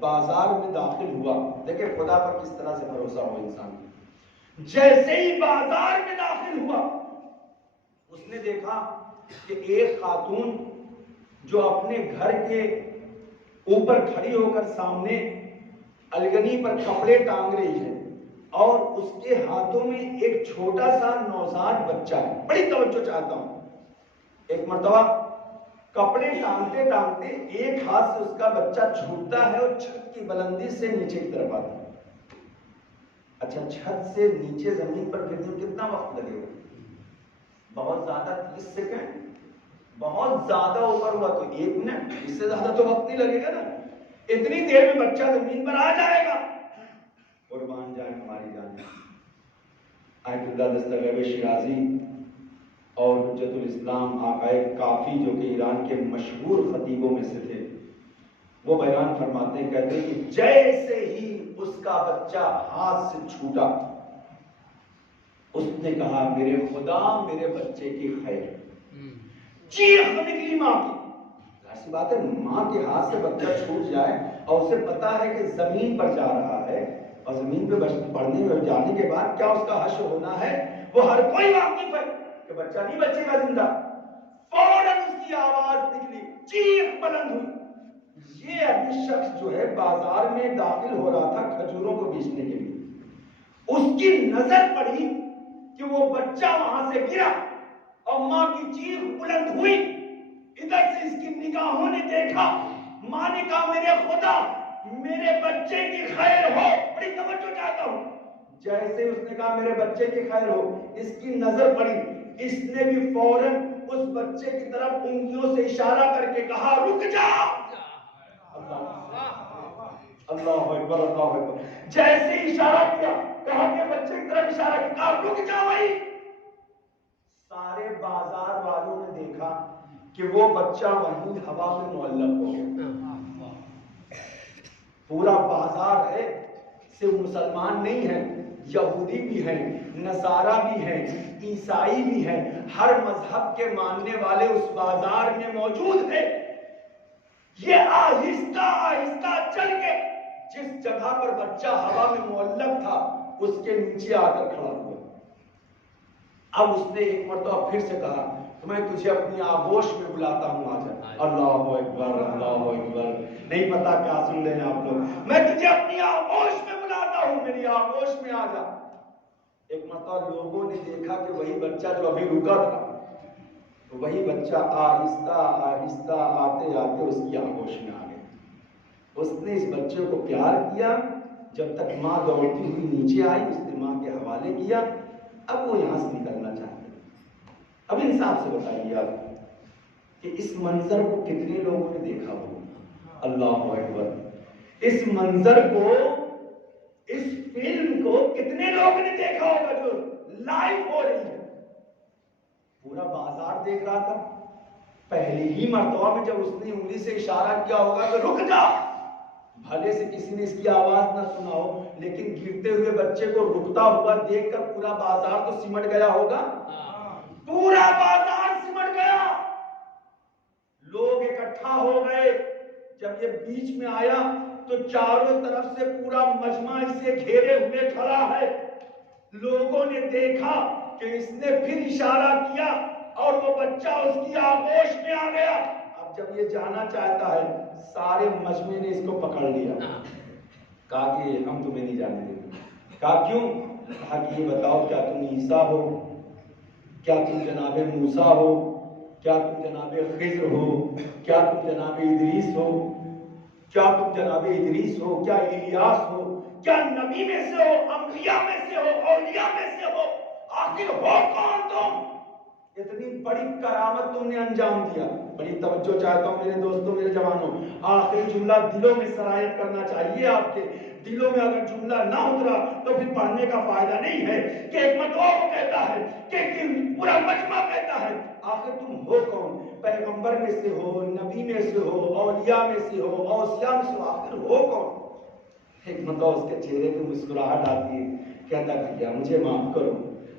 بازار میں داخل ہوا، دیکھیں خدا پر کس طرح سے بھروسہ ہو انسان۔ جیسے ہی بازار میں داخل ہوا، اس نے دیکھا کہ ایک خاتون جو اپنے گھر کے اوپر کھڑی ہو کر سامنے الگنی پر کپڑے ٹانگ رہی ہے، اور اس کے ہاتھوں میں ایک چھوٹا سا نوزاد بچہ ہے۔ بڑی توجہ چاہتا ہوں۔ ایک مرتبہ کپڑے ٹانگتے ٹانگتے ایک ہاتھ سے اس کا بچہ چھوٹتا ہے اور چھت کی بلندی سے نیچے کی طرف آتا ہے۔ اچھا، چھت سے نیچے زمین پر گرنے میں کتنا وقت لگے گا؟ بہت زیادہ 30 سیکنڈ، بہت زیادہ اوپر ہوا تو 1 منٹ، اس سے زیادہ تو وقت نہیں لگے گا نا۔ اتنی دیر میں بچہ زمین پر آ جائے گا۔ قربان جائیں ہماری جان آیت اللہ دستگیر شیرازی اور حجت الاسلام آقائے کافی جو کہ ایران کے مشہور خطیبوں میں سے تھے، وہ بیان فرماتے ہیں، کہتے ہیں کہ جیسے ہی اس کا بچہ ہاتھ سے چھوٹا، اس نے کہا میرے خدا میرے بچے کی خیر۔ چیخ نکلی ماں کی۔ ایسی بات ہے، ماں کے ہاتھ سے بچہ چھوٹ جائے اور اسے پتا ہے کہ زمین پر جا رہا ہے، اور زمین پہ پڑھنے اور جانے کے بعد کیا اس کا حشر ہونا ہے، وہ ہر کوئی واقف ہے کہ بچہ نہیں بچے گا زندہ۔ فوراً اس کی آواز نکلی، چیخ بلند ہوئی۔ یہ ابھی شخص جو ہے بازار میں داخل ہو رہا تھا کھجوروں کو بیچنے کے لیے، اس کی نظر پڑی کہ وہ بچہ وہاں سے گرا اور ماں کی چیخ بلند ہوئی۔ ادھر سے اس کی نگاہوں نے دیکھا، ماں نے کہا میرے خدا میرے بچے کی خیر ہو۔ بڑی توجہ چاہتا ہوں۔ جیسے اس نے کہا میرے بچے کی خیر ہو، اس کی نظر پڑی، اس نے بھی فوراً اس بچے کی طرف انگلیوں سے اشارہ کر کے کہا رک جا۔ اللہ اکبر، اللہ اکبر۔ جیسے اشارہ کیا، کہا کہ بچے کی طرف اشارہ کیا، کہا رک جا بھائی۔ سارے بازار والوں نے دیکھا کہ وہ بچہ وہیں ہوا میں معلق ہو گیا۔ پورا بازار ہے، صرف مسلمان نہیں ہے، یہودی بھی ہیں، نصارہ بھی ہیں، عیسائی بھی ہیں، ہر مذہب کے ماننے والے اس بازار میں موجود ہیں۔ یہ آہستہ آہستہ چل کے جس جگہ پر بچہ ہوا میں معلق تھا اس کے نیچے آ کر کھڑا ہوا۔ اب اس نے ایک مرتبہ پھر سے کہا میں تجھے اپنی آغوش میں بلاتا ہوں، آ جا۔ اللہ اکبر، اللہ اکبر۔ نہیں پتا کیا سن رہے ہیں آپ لوگ، میں تجھے اپنی آغوش میں بلاتا ہوں، میری آغوش میں آ جا۔ ایک مرتبہ لوگوں نے دیکھا کہ وہی بچہ جو ابھی رکا تھا، وہی بچہ آہستہ آہستہ آتے آتے اس کی آغوش میں آ گیا۔ اس نے اس بچے کو پیار کیا، جب تک ماں دوڑتی ہوئی نیچے آئی اس نے ماں کے حوالے کیا، اب وہ یہاں سے نکلنا چاہتے ہیں۔ اب انصاف سے بتائیے آپ کہ اس منظر کو کتنے لوگوں نے دیکھا ہوگا؟ اللہ اکبر! اس منظر کو، اس فلم کو کتنے لوگوں نے دیکھا ہوگا جو لائیو ہو رہی ہے؟ پورا بازار دیکھ رہا تھا۔ پہلی ہی مرتبہ میں جب اس نے انگلی سے اشارہ کیا ہوگا کہ رک جا، بھلے سے کسی نے اس کی آواز نہ سنا ہو، لیکن گرتے ہوئے بچے کو رکتا ہوا دیکھ کر پورا بازار تو سمٹ گیا ہوگا۔ پورا بازار سمٹ گیا، لوگ اکٹھا ہو گئے۔ جب یہ بیچ میں آیا تو چاروں طرف سے پورا مجمع اسے گھیرے ہوئے کھڑا ہے۔ لوگوں نے دیکھا کہ اس نے پھر اشارہ کیا اور وہ بچہ اس کی آغوش میں آ گیا۔ اب جب یہ جانا چاہتا ہے، سارے مجمع نے اس کو پکڑ لیا، کہا کہ ہم تمہیں نہیں جانے دیں گے۔ کہا کیوں؟ کہا کہ یہ بتاؤ، کیا تم عیسیٰ ہو؟ کیا تم جناب موسیٰ ہو؟ کیا تم جناب خضر ہو؟ کیا تم جناب ادریس ہو؟ کیا تم جناب ادریس ہو؟ کیا الیاس ہو؟ کیا نبی میں سے ہو؟ انبیاء میں سے ہو؟ اولیاء میں سے ہو؟ آخر ہو کون تم؟ اتنی بڑی کرامت تم نے انجام دیا۔ بڑی توجہ چاہتا ہوں میرے دوستوں، میرے جوانوں، آخری جملہ دلوں میں سرایت کرنا چاہیے۔ آپ کے دلوں میں اگر جملہ نہ اترا تو پھر پڑھنے کا فائدہ نہیں ہے۔ کہ ایک مدعو کہتا ہے کہ پورا مجمع کہتا ہے، آخر تم ہو کون؟ پیغمبر میں سے ہو، نبی میں سے ہو، اولیاء میں سے ہو، اوصیاء میں سے ہو، آخر ہو کون؟ ایک مدعو اس کے چہرے پہ مسکراہٹ آتی ہے، کہتا ہے بھیا مجھے معاف کرو،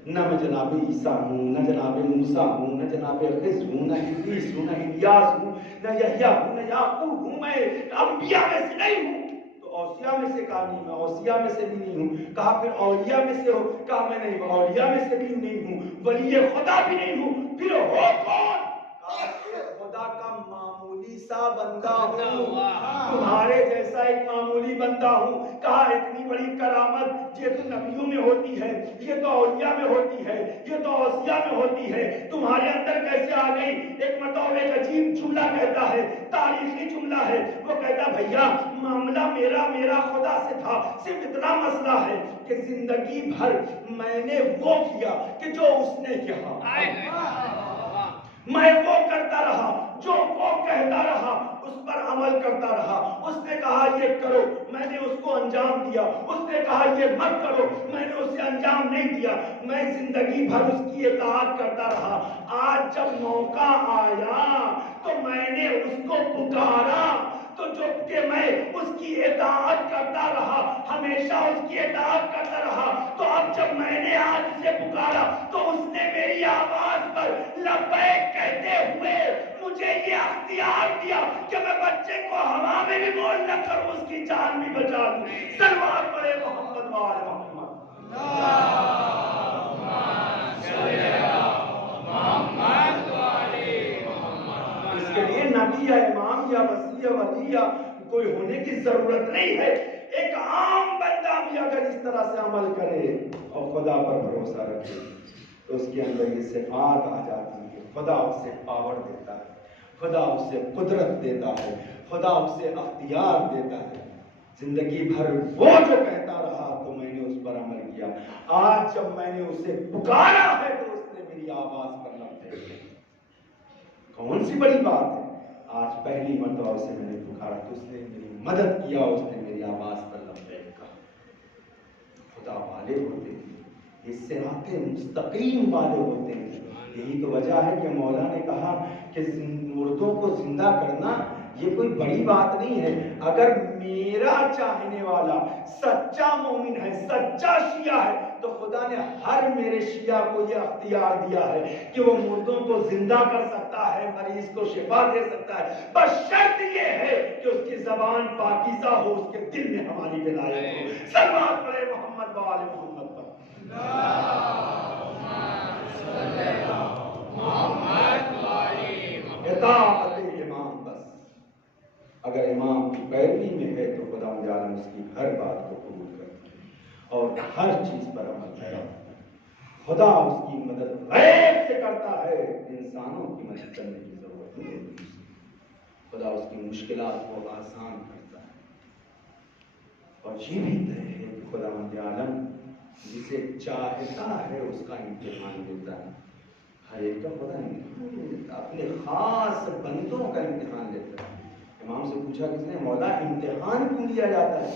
نہ میں جناب عیسیٰ ہوں، نہ جناب موسیٰ ہوں، نہ جناب خضر ہوں، نہ ادریس ہوں، نہ الیاس ہوں، نہ یحییٰ ہوں، نہ یعقوب ہوں، میں انبیاء میں سے نہیں ہوں۔ تو اوصیاء میں سے کہا نہیں، میں اوصیاء میں سے بھی نہیں ہوں۔ کہا پھر اولیاء میں سے ہو؟ کہا میں نہیں، اولیاء میں سے بھی نہیں ہوں، ولی خدا بھی نہیں ہوں۔ پھر ہو کون؟ خدا کا معمولی سا بندہ ہوں، تمہارے جیسا ایک معمولی بندہ ہوں۔ کہا اتنی بڑی کرامت یہ تو نبیوں میں ہوتی ہے، یہ تو اولیاء میں ہوتی ہے، یہ تو اوصیاء میں ہوتی ہے، تمہارے اندر کیسے آ گئی؟ ایک مطلب ایک عجیب جملہ کہتا ہے، تاریخی جملہ ہے، وہ کہتا بھیا معاملہ میرا خدا سے تھا، صرف اتنا مسئلہ ہے کہ زندگی بھر میں نے وہ کیا کہ جو اس نے کہا، میں وہ کرتا رہا جو وہ کہتا رہا، اس پر عمل کرتا رہا۔ اس نے کہا یہ کرو، میں نے اس کو انجام دیا۔ اس نے کہا یہ مت کرو، میں نے اسے انجام نہیں دیا۔ میں زندگی بھر اس کی اطاعت کرتا رہا۔ آج جب موقع آیا تو میں نے اس کو پکارا، تو جب کہ میں اس کی اطاعت کرتا رہا، ہمیشہ اس کی اطاعت کرتا رہا، تو اب جب میں نے آج اسے پکارا تو اس نے میری آواز پر لبیک کہتے ہوئے مجھے یہ اختیار دیا کہ میں بچے کو ہوا میں بھی مول نہ کروں، اس کی جان بھی بچا دوں۔ صلوات پڑھے محمد و آل محمد۔ اس کے لیے نبی یا امام یا وصی یا ولی یا کوئی ہونے کی ضرورت نہیں ہے۔ ایک عام بندہ بھی اگر اس طرح سے عمل کرے اور خدا پر بھروسہ رکھے تو اس کے اندر یہ صفات آ جاتی ہے۔ خدا اسے پاور دیتا ہے، خدا اسے قدرت دیتا ہے، خدا اسے اختیار دیتا ہے۔ زندگی بھر وہ جو کہتا رہا تو میں نے اس پر عمل کیا۔ آج جب میں نے اسے پکارا ہے تو اس نے میری آواز پر لبیک کہا۔ کون سی بڑی بات ہے؟ آج پہلی مرتبہ اسے میں نے پکارا تو اس نے میری مدد کیا، اس نے میری آواز پر لبیک کہا۔ خدا والے ہوتے ہیں، اس صراط مستقیم والے ہوتے ہیں۔ یہی تو وجہ ہے کہ مولا نے کہا کہ مردوں کو زندہ کرنا یہ کوئی بڑی بات نہیں ہے۔ اگر میرا چاہنے والا سچا مومن ہے، سچا شیعہ ہے، تو خدا نے ہر میرے شیعہ کو یہ اختیار دیا ہے کہ وہ مردوں کو زندہ کر سکتا ہے، مریض کو شفا دے سکتا ہے، بس شرط یہ ہے کہ اس کی زبان پاکیزہ ہو، اس کے دل میں ہماری ولایت ہو۔ صلوات پڑھے محمد و آل محمد پر۔ اطاعت امام بس، اگر امام کی پیروی میں ہے تو خدا عالم اس کی ہر بات کو قبول کرتا ہے اور ہر چیز پر عمل کرتا ہے۔ خدا اس کی مدد غیب سے کرتا ہے، انسانوں کی مدد کرنے کی ضرورت نہیں ہوتی۔ خدا اس کی مشکلات کو آسان کرتا ہے، اور یہ بھی طے ہے کہ خدا عالم جسے چاہتا ہے اس کا امتحان لیتا ہے. ہر ایک کا خدا امتحان نہیں لیتا، اپنے خاص بندوں کا امتحان لیتا ہے. امام سے پوچھا کس نے مولا امتحان کیوں لیا جاتا ہے؟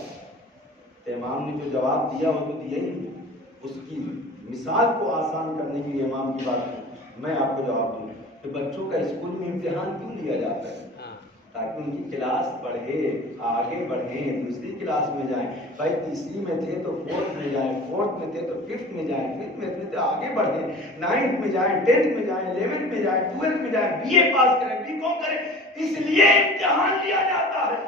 تو امام نے جو جواب دیا وہ تو دیا ہی. اس کی مثال کو آسان کرنے کے لیے امام کی بات ہے. میں آپ کو جواب دوں کہ بچوں کا اسکول میں امتحان کیوں لیا جاتا ہے؟ تاکہ ان کی کلاس بڑھے، آگے بڑھیں، دوسری کلاس میں جائیں. بھائی تیسری میں تھے تو فورتھ میں جائیں، فورتھ میں تھے تو ففتھ میں جائیں، ففتھ میں تھے تو آگے بڑھیں، نائنتھ میں جائیں، 10th میں جائیں، 11th میں جائیں، 12th میں جائیں، بی اے پاس کریں، بی کام کریں. اس لیے امتحان لیا جاتا ہے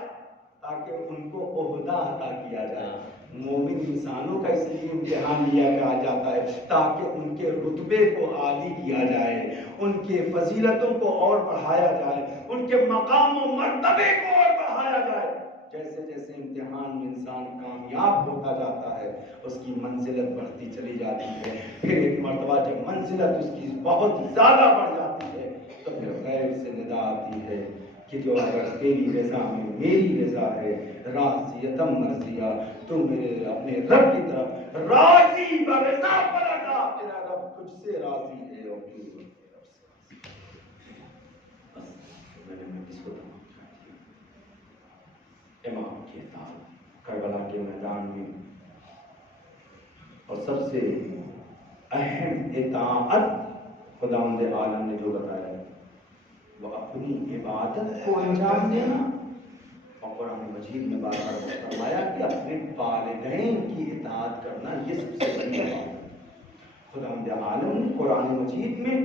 تاکہ ان کو عہدہ عطا کیا جائے. مومن انسانوں کا اس لیے امتحان لیا جاتا ہے تاکہ ان کے رتبے کو عالی کیا جائے، ان کے فضیلتوں کو اور بڑھایا جائے، ان کے مقام و مرتبے کو اور بڑھایا جائے. جیسے جیسے امتحان میں انسان کامیاب ہوتا جاتا ہے اس کی منزلت بڑھتی چلی جاتی ہے. پھر ایک مرتبہ جب منزلت اس کی بہت زیادہ بڑھ جاتی ہے تو پھر غیب سے ندا آتی ہے کہ جو اگر تیری رضا میں میری رضا ہے، راضیتم مرضیہ، تو میرے اپنے رب کی طرف راضی برضا پلٹا، تیرا رب تجھ سے راضی ہے اور تو میرے رب سے راضی. بس میں کس کو تمام کر دیا. امام کی اطاعت کربلا کے میدان میں، اور سب سے اہم اطاعت خداوند عالم نے جو بتایا ہے وہ اپنی عبادت کو انجام دینا. اور قرآن مجید میں بار بار فرمایا کہ اپنے والدین کی اطاعت کرنا یہ سب سے بڑی بات ہے. خداوند عالم نے قرآن مجید میں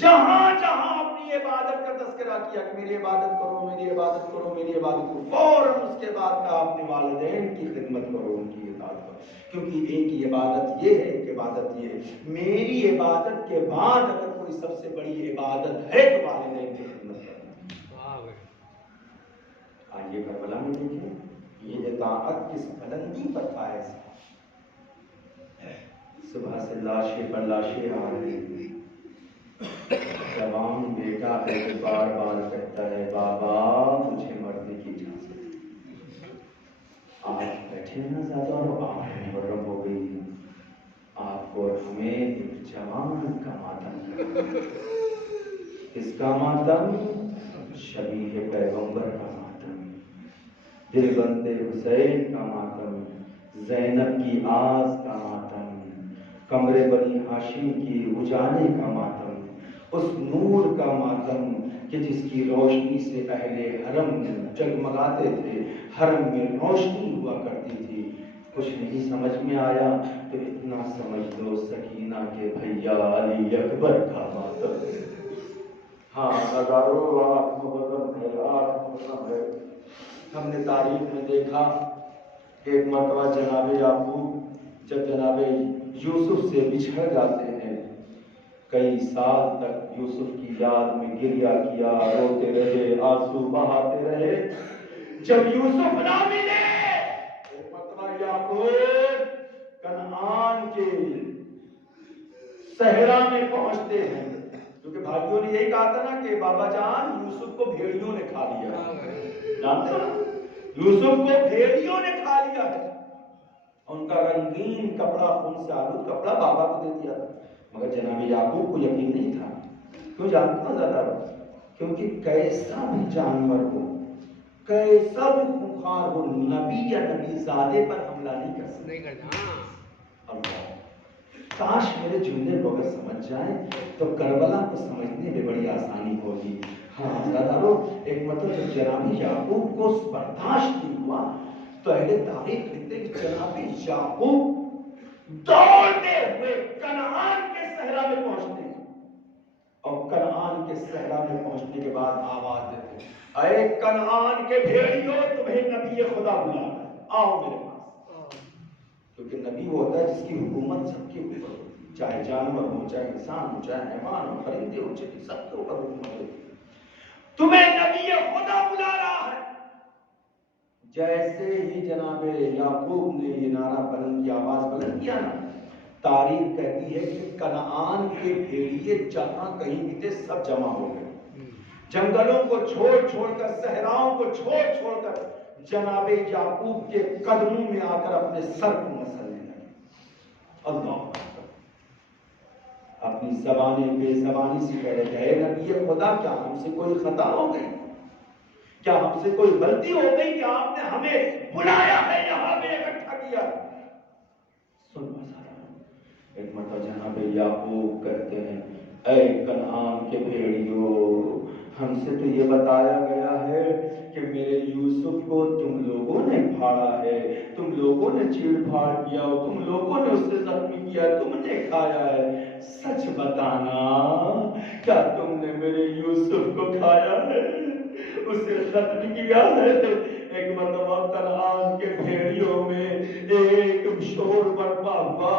جہاں جہاں اپنی عبادت کا تذکرہ کیا کہ میری عبادت کرو، میری عبادت کرو، میری عبادت کرو، فوراً اس کے بعد کہا اپنے والدین کی خدمت کرو، ان کی اطاعت کرو. کیونکہ ایک ہی عبادت یہ ہے، ایک عبادت یہ ہے. میری عبادت کے بعد اگر کوئی سب سے بڑی عبادت ہے تو والدین کی خدمت کرنا. آئیے کربلا میں دیکھیں یہ اطاعت کس بلندی پر فائز ہے. صبح سے لاشیں پر لاشیں آ رہی، جوان بیٹا ہے کہ بار بار کہتا ہے بابا مجھے مرنے کی اجازت. آپ بیٹھے نہ زیادہ اور آپ محرم ہو گئی، آپ کو ہمیں ایک جوان کا ماتم کرنا. اس کا ماتم شبیہ پیغمبر کا ماتم، دل بندے حسین کا ماتم، زینب کی آس کا ماتم، کمرے بنی ہاشم کی اجالے کا ماتم، اس نور کا ماتم کہ جس کی روشنی سے اہل حرم جگمگاتے تھے، حرم میں روشنی ہوا کرتی تھی. کچھ نہیں سمجھ میں آیا تو اتنا سمجھ لو سکینہ کے بھیا علی اکبر کا ماتم. ہاں ہزاروں آنکھ محرم ہے، آنکھ محرم ہے. ہم نے تاریخ میں دیکھا کہ ایک مرتبہ جناب یعقوب جب جناب یوسف سے بچھڑ جاتے ہیں، کئی سال تک یوسف کی یاد میں گریہ کیا، روتے رہے، آنسو بہاتے رہے. جب یوسف نہ ملے ایک مرتبہ یعقوب کنعان کے صحرا میں پہنچتے ہیں، کیونکہ بھائیوں نے یہی کہا تھا نا کہ بابا جان یوسف کو بھیڑیوں نے کھا لیا. جانتے ہو یوسف کو بھیڑیوں نے کھا لیا ہے. ان کا رنگین کپڑا، خون سے آلود کپڑا بابا کو دے دیا تھا، مگر جناب یعقوب کو یقین نہیں تھا. کیوں جانتے ہو زیادہ؟ کیونکہ کیسا بھی جانور ہو، کیسا بھی خونخوار ہو، نبی یا نبی زادے پر حملہ نہیں کر سکتا. اللہ کاش میرے جملے کو اگر سمجھ جائیں تو کربلا کو سمجھنے میں بڑی آسانی ہوگی. ہاں دادارو ایک مطلب جب جناب یعقوب کو برداشت نہیں ہوا تو اہل تاریخ لکھتے کہ جناب یعقوب دوڑتے ہوئے کنعان کے صحرا میں پہنچتے ہیں، اور کنعان کے صحرا میں پہنچنے کے بعد آواز دیتے ہیں اے کنعان کے بھیڑیوں تمہیں نبی خدا بلا رہا ہے، آؤ میرے پاس. کیونکہ نبی وہ ہوتا ہے جس کی حکومت سب کے اوپر ہوتی ہے، چاہے جانور ہو، چاہے انسان ہو، چاہے حیوان ہو، پرندے ہو، چڑی، سب کے اوپر حکومت ہوتی ہے. تمہیں نبی خدا بلا رہا ہے. جیسے ہی جناب یعقوب نے یہ نعرہ بلند کیا، آواز بلند کیا نا، تاریخ کہتی ہے کہ کنعان کے بھیڑیے جہاں کہیں بھی تھے سب جمع ہو گئے. جنگلوں کو چھوڑ چھوڑ کر، صحراؤں کو چھوڑ چھوڑ کر جناب یعقوب کے قدموں میں آ کر اپنے سر کو مسلنے لگے. اللہ اپنی زبان بے زبانی سے کہہ رہے اے نبی خدا کیا ہم سے کوئی خطا ہو گئی؟ کیا ہم سے کوئی غلطی ہو گئی کہ آپ نے ہمیں بلایا ہے یہاں پہ اکٹھا کیا؟ سن ایک مرتبہ جناب یعقوب کہتے ہیں اے کنعان کے بھیڑیوں ہم سے تو یہ بتایا گیا ہے کہ میرے یوسف کو تم لوگوں نے پھاڑا ہے، تم لوگوں نے چیڑ پھاڑ کیا، تم لوگوں نے اسے زخمی کیا، تم نے کھایا ہے، سچ بتانا کیا تم نے میرے یوسف کو کھایا ہے، اسے ختم کیا ہے؟ ایک مرتبہ کنعان کے بھیڑیوں میں ایک شور برپا ہوا،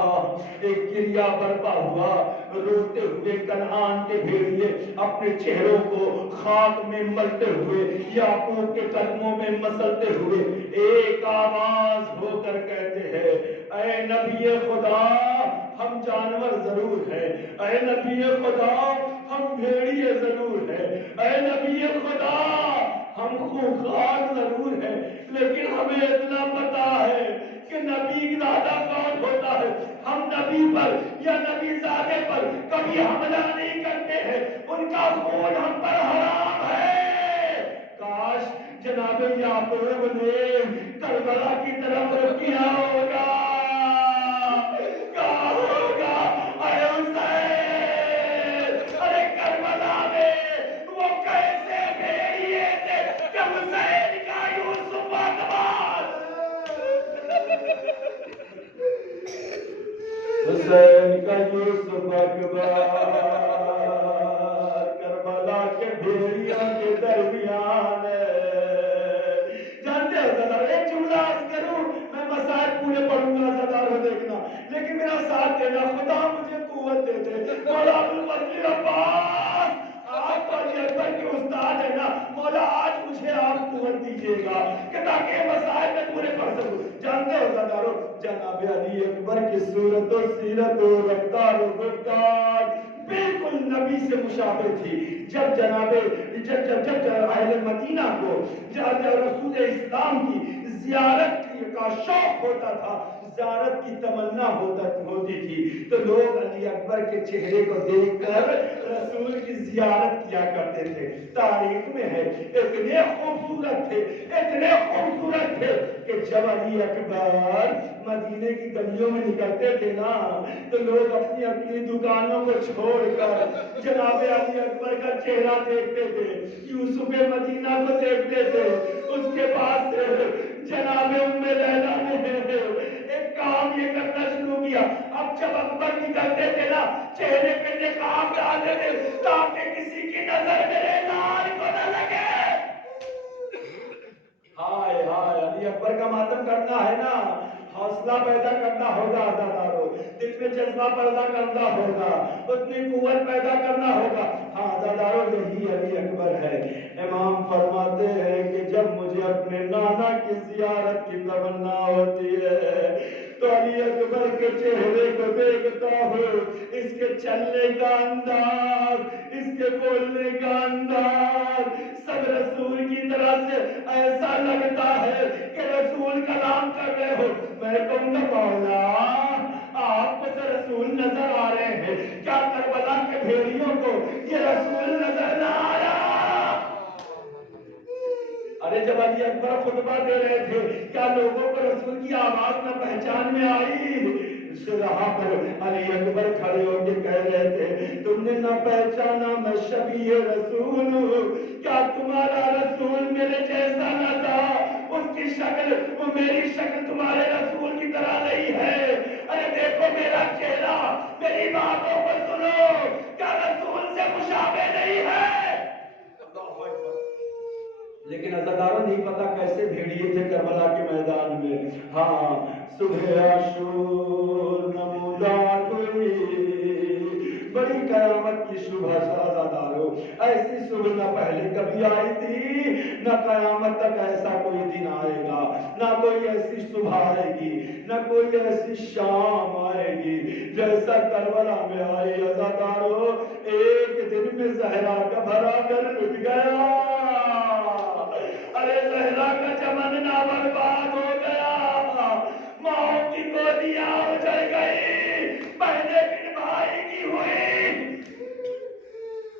ایک کریا برپا ہوا، روتے ہوئے کنعان کے بھیڑیے اپنے چہروں کو خاک میں ملتے ہوئے یعقوب کے قدموں میں مسلتے ہوئے ایک آواز ہو کر کہتے ہیں اے نبی خدا ہم جانور ضرور ہیں، اے نبی خدا ہم بھیڑیے ضرور ہیں، اے نبی خدا ہم خوخار ضرور ہیں، لیکن ہمیں اتنا پتا ہے کہ نبی زادہ کون ہوتا ہے، ہم نبی پر یا نبی زادے پر کبھی حملہ نہیں کرتے ہیں، ان کا خون ہم پر حرام ہے۔ کاش جناب یعقوب نے کربلا کی طرف رخ کیا ہوگا، کہا ہوگا اے حسین، ارے کربلا میں وہ کیسے بھیڑیے تھے کہ حسین کا یوسف اکبر، حسین کا یوسف اکبر کربلا کے بھیڑیوں کے درمیان جانتے ہو ذرا ایک جملہ عرض کروں، میں مسائل پورے پڑھوں گا ذرا دیکھنا، لیکن میرا ساتھ دینا، خدا مجھے قوت دے دے، مولا ابوالفضل عباس آپ علی اکبر کے استاد ہیں نا، مولا آج مجھے آپ قوت دیجیے گا کہ تاکہ یہ مسائل میں پورے پڑھ سکوں۔ جانتے ہو زدارو جناب علی اکبر کی صورت و سیرت و رفتار و گفتار بالکل نبی سے مشابہ تھی۔ جب جناب اہل مدینہ کو جب رسول اسلام کی زیارت کا شوق ہوتا تھا، زیارت کی تمنا ہوتی تھی، تو لوگ علی اکبر کے چہرے کو دیکھ کر رسول کی زیارت کیا کرتے تھے۔ تاریخ میں ہے اتنے خوبصورت تھے کہ جب علی اکبر مدینے کی گلیوں میں نکلتے تھے نا تو لوگ اپنی اپنی دکانوں کو چھوڑ کر جناب علی اکبر کا چہرہ دیکھتے تھے، یوسف مدینہ کو دیکھتے تھے۔ اس کے بعد جناب ام لیلا نے ایک کام یہ کرنا شروع کیا، اب جب اکبر نکلتے تھے نا چہرے پہ نقاب ڈالتے تھے تاکہ کسی کی نظر میرے لال کو نہ لگے۔ ہائے ہائے علی اکبر کا ماتم کرنا ہے نا، حوصلہ پیدا کرنا ہوگا، عزادارو دل میں جذبہ پیدا کرنا ہوگا، اتنی قوت پیدا کرنا ہوگا۔ ہاں عزادارو یہی علی اکبر ہے۔ امام فرماتے ہیں کہ جب مجھے اپنے نانا کی زیارت کی تمنا ہوتی ہے تو علی اکبر کے چہرے کو دیکھتا ہوں، اس کے چلنے کا انداز، اس کے بولنے کا انداز سب رسول کی طرح سے ایسا لگتا ہے کہ رسول کلام کر رہے ہو۔ میں کہوں گا مولا آپ کو تو رسول نظر آ رہے ہیں، کیا کربلا کے بھیڑیوں کو یہ رسول نظر نہ آیا؟ ارے جب علی اکبر خطبہ دے رہے تھے کیا لوگوں کو رسول کی آواز نہ پہچان میں آئی؟ وہاں پر علی اکبر کھڑے ہو کے کہہ رہے تھے تم نے نہ پہچانا میں شبیہ رسول ہوں، کیا تمہارا رسول میرے جیسا نہ تھا؟ اس کی شکل وہ میری شکل تمہارے رسول کی طرح نہیں ہے۔ ارے دیکھو میرا چہرہ، میری باتوں کو سنو، کیا رسول سے مشابہ نہیں ہے؟ لیکن عزاداروں نہیں پتا کیسے بھیڑیے تھے کربلا کے میدان میں۔ ہاں صبح عاشور نمودار ہوئی، بڑی قیامت کی صبح عزاداروں، ایسی صبح نہ پہلے کبھی آئی تھی نہ قیامت تک ایسا کوئی دن آئے گا، نہ کوئی ایسی صبح آئے گی، نہ کوئی ایسی شام آئے گی جیسا کربلا میں آئی۔ عزاداروں ایک دن میں زہرا کا بھرا گھر لٹ گیا، ارے زہرا کا چمن نہ برباد ہو گیا، ماں کی گودیاں اجڑ گئی،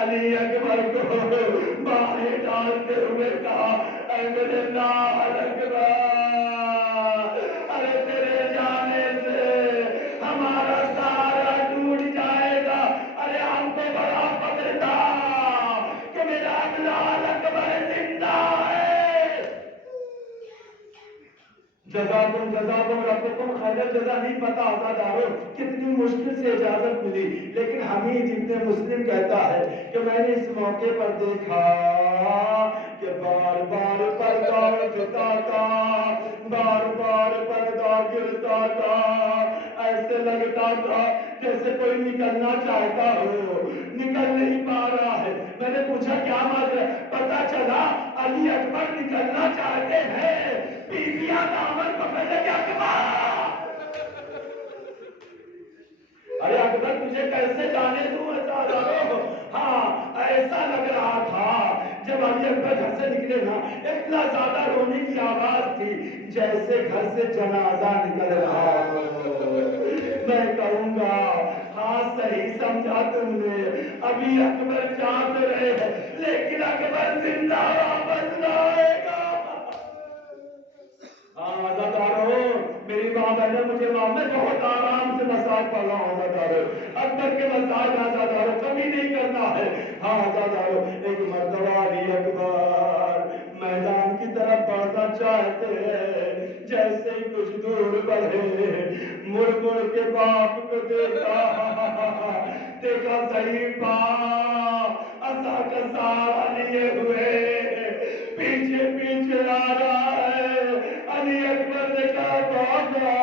علی اکبر کو باہیں ڈالتے ہوئے کہا اے میرے لال اکبر، ارے تیرے جانے سے ہمارا سارا ٹوٹ جائے گا. ارے ہم کو بڑا فخر تھا کہ میرا لال اکبر زندہ ہے. جزاکم ربکم خیر الجزا. نہیں پتا آزادارو کتنی مشکل سے اجازت ملی، لیکن حمید ابن مسلم کہتا ہے کہ میں نے اس موقع پر دیکھا کہ بار بار پردہ اٹھتا تھا، بار بار پردہ گرتا تھا. ایسے لگتا تھا جیسے کوئی نکلنا چاہتا ہو، نکل نہیں پا رہا ہے. میں نے پوچھا کیا ماجرا؟ پتا چلا علی اکبر نکلنا چاہتے ہیں، بیویاں دامن پکڑ لے کے اکبر. ارے اکبر تجھے کیسے جانے دوں ہزاروں. ہاں ایسا لگ رہا تھا جب علی اکبر گھر سے نکلے نا، اتنا زیادہ رونے کی آواز تھی جیسے گھر سے جنازہ نکل رہا ہو. میں کہوں گا ہاں صحیح سمجھا تم نے، ابھی اکبر جاتے رہے ہیں لیکن اکبر زندہ واپس لائے گا. آزادارو میری ماں بہنیں مجھے وہاں میں بہت آرام سے مساج پڑھ رہا ہوں. آزادارو اکبر کے مساج آزادارو کبھی نہیں کرنا ہے. ہاں آزادارو ایک مرتبہ علی اکبر میدان کی طرف بڑھنا چاہتے ہیں، جیسے ہی کچھ دور بڑھے مڑ مڑ کے باپ کو دیکھا صحیح باپ ایسا کا سارا لیے ہوئے پیچھے پیچھے آ رہا ہے. علی اکبر نے کہا بابا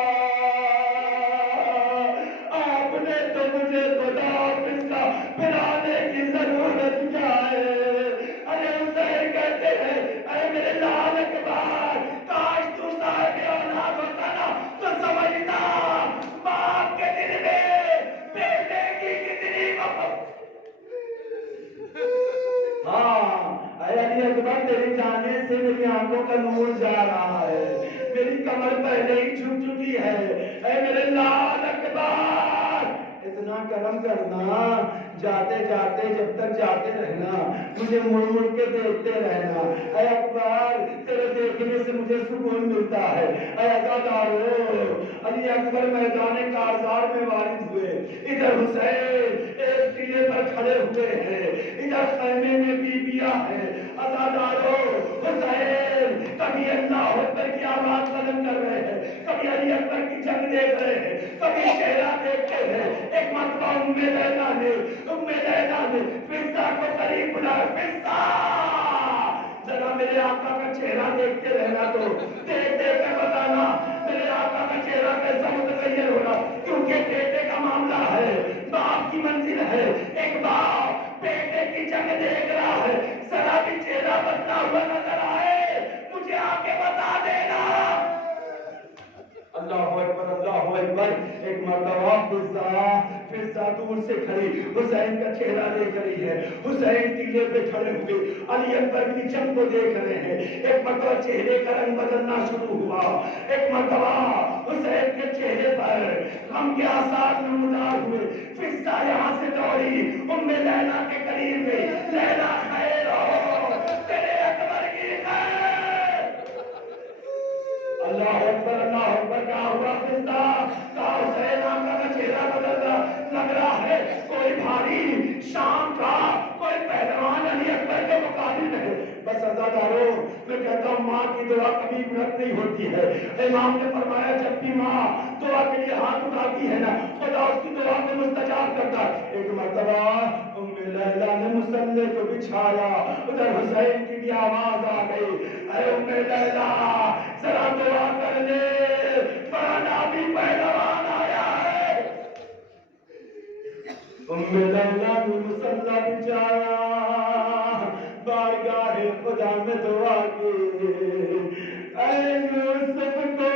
آپ نے تو مجھے خدا حافظ کا پھرانے کی ضرورت کیا ہے. ارے حسین کہتے ہیں اے میرے لال اکبر، کاش تو صاحب اولاد ہوتا نا تو سمجھتا باپ کے دل میں بیٹے کی کتنی محبت. ہاں اے علی اکبر تیری جانے سے میری آنکھوں کا نور جا رہا ہے، میری کمر پہلے ہی جھک چکی ہے. اے میرے لال اکبر اتنا کرم کرنا، جاتے جاتے جب تک جاتے رہنا مجھے مڑ مڑ کے دیکھتے رہنا. اے اکبر تیرے دیکھنے سے مجھے سکون ملتا ہے. اے عزادارو علی اکبر میدان کارزار میں وارد ہوئے. ادھر حسین ایک ٹیلے پر کھڑے ہوئے ہیں، ادھر خیمے میں بیویاں ہیں. عزادارو حسین کبھی اللہ اکبر کی آواز بلند کر رہے ہیں، کبھی علی اکبر کی جنگ دیکھ رہے ہیں، کبھی چہرہ دیکھتے ہیں. ایک مرتبہ ام لیلا نے فضہ کو قریب بلایا. فضہ ذرا میرے آقا کا چہرہ دیکھتے رہنا، تو دیکھ دیکھ کر بتانا میرے آقا کا چہرہ کیسا متغیر ہو رہا، کیونکہ بیٹے کا معاملہ ہے، باپ کی منزل ہے. ایک باپ بیٹے کی جنگ دیکھ رہا ہے، ذرا بھی چہرہ بدلا ہوا نظر آئے مجھے آ کے بتا دینا. اللہ اکبر اللہ اکبر. ایک مرتبہ فضہ دور سے کھڑی حسین کا چہرہ دیکھ رہی ہے. حسین ٹیلے پہ کھڑے ہوئے علی اکبر کی جنگ کو دیکھ رہے ہیں. ایک مرتبہ چہرے کا رنگ بدلنا شروع ہوا. ایک مرتبہ حسین کے چہرے پر غم کے آثار نمودار ہوئے. فضہ یہاں سے دوڑی ام لیلا کے قریب گئی. لیلا خیر ہو، تیرے اکبر کی خیر. اللہ اکبر اللہ اکبر. کیا ہوا فضہ؟ کہا حسین آقا کا چہرہ بدل لگ رہا ہے، کوئی بھاری شام کا کوئی پہلوان علی اکبر کے مقابل ہے. بس عزادارو میں کہتا ہوں ماں کی دعا کبھی غلط نہیں ہوتی ہے. امام نے فرمایا جب بھی ماں دعا کے لیے ہاتھ اٹھاتی ہے نا خدا اس کی دعا کو مستجاب کرتا ہے. ایک مرتبہ ام لیلا نے مصلی کو بچھایا، ادھر حسین کی بھی آواز آ گئی اے ام لیلا ذرا دعا کر لے، بڑا نابی پہلوان آیا ہے. ام لیلا نے مصلی بچھایا، بارگاہ خدا میں دعا کی. اے یوسف کو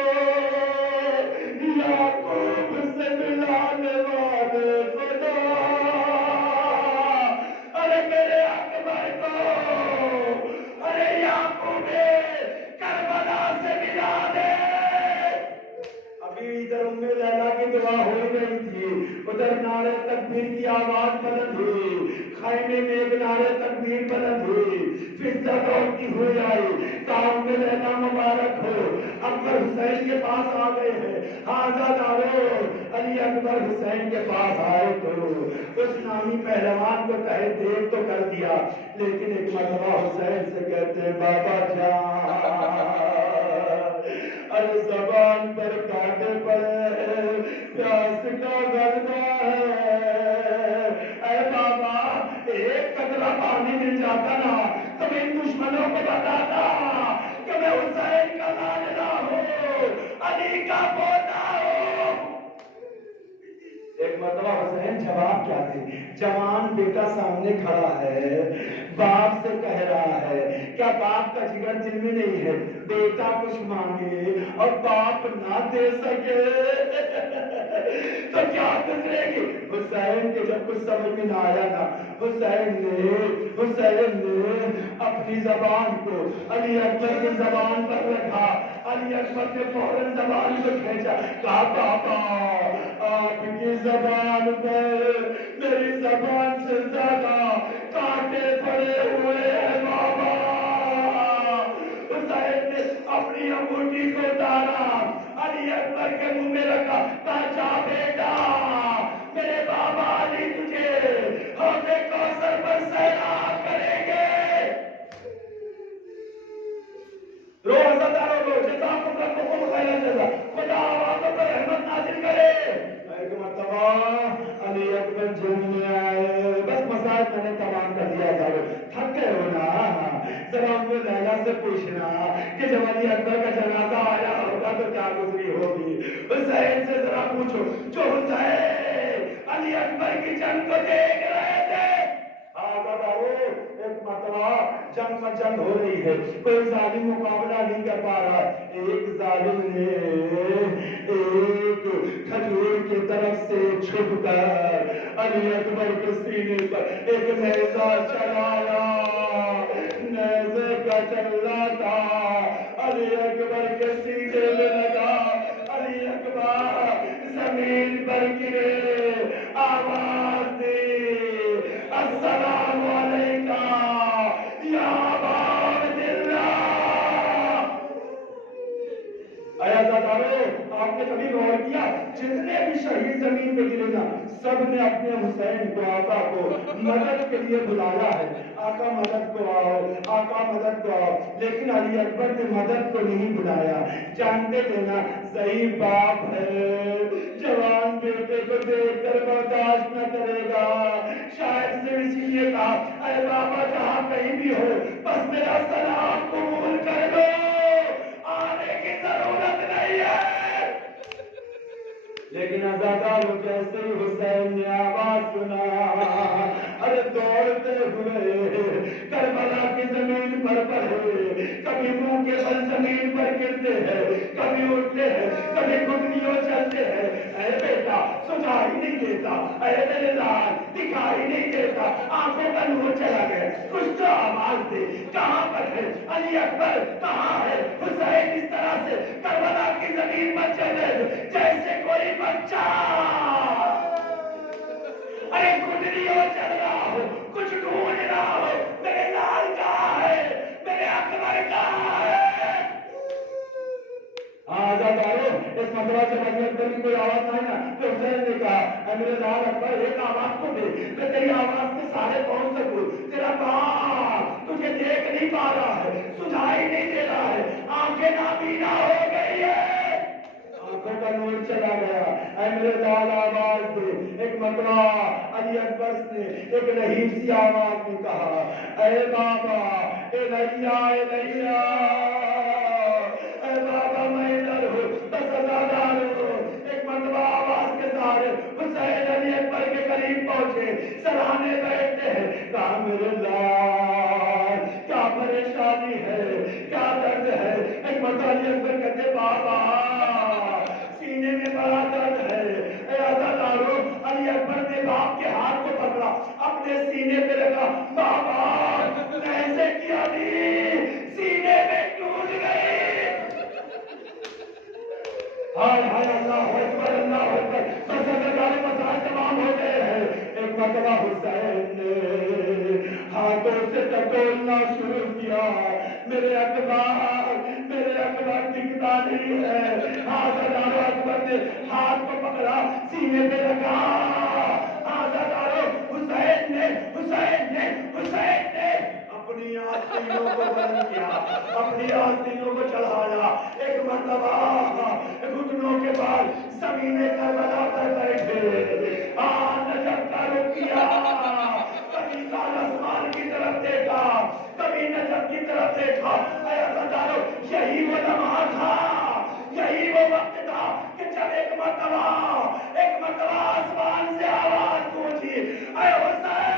یعقوب سے ملانے والے خدا، ارے میرے اکبر کو ارے یعقوب کربلا سے ملا دے. ابھی ادھر ام لیلا کی دعا ہو گئی تھی، ادھر نعرے تکبیر کی آواز بلند ہوئی. آئینے میں ایک نعرے تکبیر بلند ہوئی، فضا دوڑتی ہوئی آئی، کام میں لینا مبارک ہو، اکبر حسین کے پاس آ گئے ہیں، آزادارو علی اکبر حسین کے پاس آئے تو اس نامی پہلوان کو کہے دیکھ تو کر دیا، لیکن ایک مرتبہ حسین سے کہتے ہیں بابا جان ارے زبان پر کانٹے پڑے، پیاس کا غلبہ ہے، اے بابا ایک قطرہ پانی مل جاتا نا تو میں ان دشمنوں کو بتاتا کہ میں حسین کا لاڈلا ہوں، علی کا پوتا ہوں۔ ایک مرتبہ حسین جواب کیا دے، جوان بیٹا سامنے کھڑا ہے، باپ سے کہہ رہا ہے، کیا باپ کا جگر دل میں نہیں ہے بیٹا کچھ مانگے اور باپ نہ دے سکے تو کیا گزرے گی؟ حسین کے جب کچھ سمجھ میں نہ آیا نا، حسین نے اپنی زبان کو علی اکبر کی زبان پر رکھا، علی اکبر نے فوراً زبان کو کھینچا، کہا بابا آپ کی زبان پر میری زبان سے زیادہ کانٹے پڑے ہوئے ہیں بابا۔ حسین نے اپنی انگوٹھی کو اتارا، علی اکبر کے منہ میں رکھا، کہا جا بیٹا میرے بابا علی تجھے حوض کوثر پر سیراب کریں گے۔ رو عزتارو رو، جزاکم ربکم خیر الجزا، خدا عواموں پر رحمت نازل کرے۔ ایک مرتبہ علی اکبر جنگ میں آئے، بس مسائل میں نے تمام کر دیا تھا، تھک گئے ہو نا، ذرا ان کو لیلا سے پوچھنا کہ جب علی اکبر کا جنازہ آیا ہوگا تو کیا گزری ہوگی، حسین سے ذرا پوچھو جو حسین علی اکبر کی جنگ کو دیکھ رہے تھے۔ ایک مرتبہ جنگ پر جنگ ہو رہی ہے، کوئی ظالم مقابلہ نہیں کر پا رہا، ایک ظالم نے ایک کھجور کی طرف سے چھپ کر علی اکبر کے سینے پر ایک نیزہ چلایا، نیزے کا چلنا تھا علی اکبر کے سینے میں لگا، علی اکبر زمین پر گرے، آواز دی السلام علیکہ یا ابا عبداللہ۔ اے عزادارو، آپ نے کبھی غور کیا جتنے بھی شہید زمین پہ گرے نا سب نے اپنے حسین کو آقا کو مدد کے لیے بلایا ہے، آقا مدد کو آؤ، آقا مدد کو آؤ، لیکن علی اکبر نے مدد کو نہیں بلایا، جانتے تھے نا ضعیف باپ ہے، جوان بیٹے کو دیکھ کر برداشت نہ کرے گا، شاید سے اسی لیے کہا اے بابا جہاں کہیں بھی ہو بس میرا سلام قبول کر لو، آنے کی ضرورت نہیں ہے۔ لیکن عزادارو جیسے ہی حسین نے آواز سنا، ارے دوڑتے ہوئے کربلا کی زمین پر پڑے، کبھی منہ کے بل زمین پر گرتے ہیں، کبھی اٹھتے ہیں، کبھی گھٹنیوں چلتے ہیں، اے بیٹا سجائی نہیں دیتا، اے میرے لال دکھائی نہیں دیتا، آنکھوں کا نور چلا گیا، کچھ تو آواز دے، کہاں پر ہے علی اکبر، کہاں ہے حسین؟ اس طرح سے کربلا کی زمین پر چلے جیسے کوئی بچہ ارے گھٹنیوں چل رہا ہو، کچھ ڈھونڈ رہا ہو، میرے لال کہاں ہے، میرے اکبر کہاں ہے؟ آزادارو اس مرتبہ جب علی اکبر کی کوئی آواز آئی نا تو حسین نے کہا اے میرے لال اکبر ایک آواز تو دے، میں تیری آواز سے سارے پہنچ سکوں، تیرا کان تجھے دیکھ نہیں پا رہا ہے، سجائی نہیں دے رہا ہے، آنکھیں نابینا ہو گئی ہے، آنکھوں کا نور چلا گیا، اے میرے لال آواز دے۔ ایک مرتبہ علی اکبر نے ایک رحیم سی آواز میں کہا اے بابا الہیا الہیا، اے بابا میں ادھر ہوں، بس عزادار ہوں۔ ایک مرتبہ آواز کے سارے حسین علی اکبر کے قریب پہنچے، سراہنے بیٹھتے ہیں، کہا میرے لال کیا پریشانی ہے، کیا درد ہے؟ ایک مرتبہ علی اکبر کہتے بابا سینے میں بڑا درد ہے، اے عزادارو علی اکبر نے باپ کے ہاتھ کو پکڑا، اپنے سینے پہ لگا، بابا نیزے کی علی سینے میں ٹوٹ گئی، ہائے ہائے اللہ اکبر اللہ اکبر، بس عزادارو مسائل تمام ہو گئے ہیں۔ ایک مرتبہ حسین نے ہاتھوں سے ٹٹولنا شروع کیا. میرے اکبر دکھتا نہیں ہے. آزادارو اکبر نے ہاتھ کو پکڑا, سینے پہ رکھا. آزادارو حسین نے اپنی آستینوں کو بلند کیا, اپنی آستینوں کو چڑھایا. ایک مرتبہ گھٹنوں کے بعد زمین کربلا پر بیٹھے. نجف کا رخ کیا, کبھی سال آسمان کی طرف دیکھا, کبھی نجف کی طرف دیکھا. اے عزادارو, یہی وہ لمحہ تھا, یہی وہ وقت تھا کہ جب ایک مرتبہ آسمان سے آواز پہنچی, اے حسین.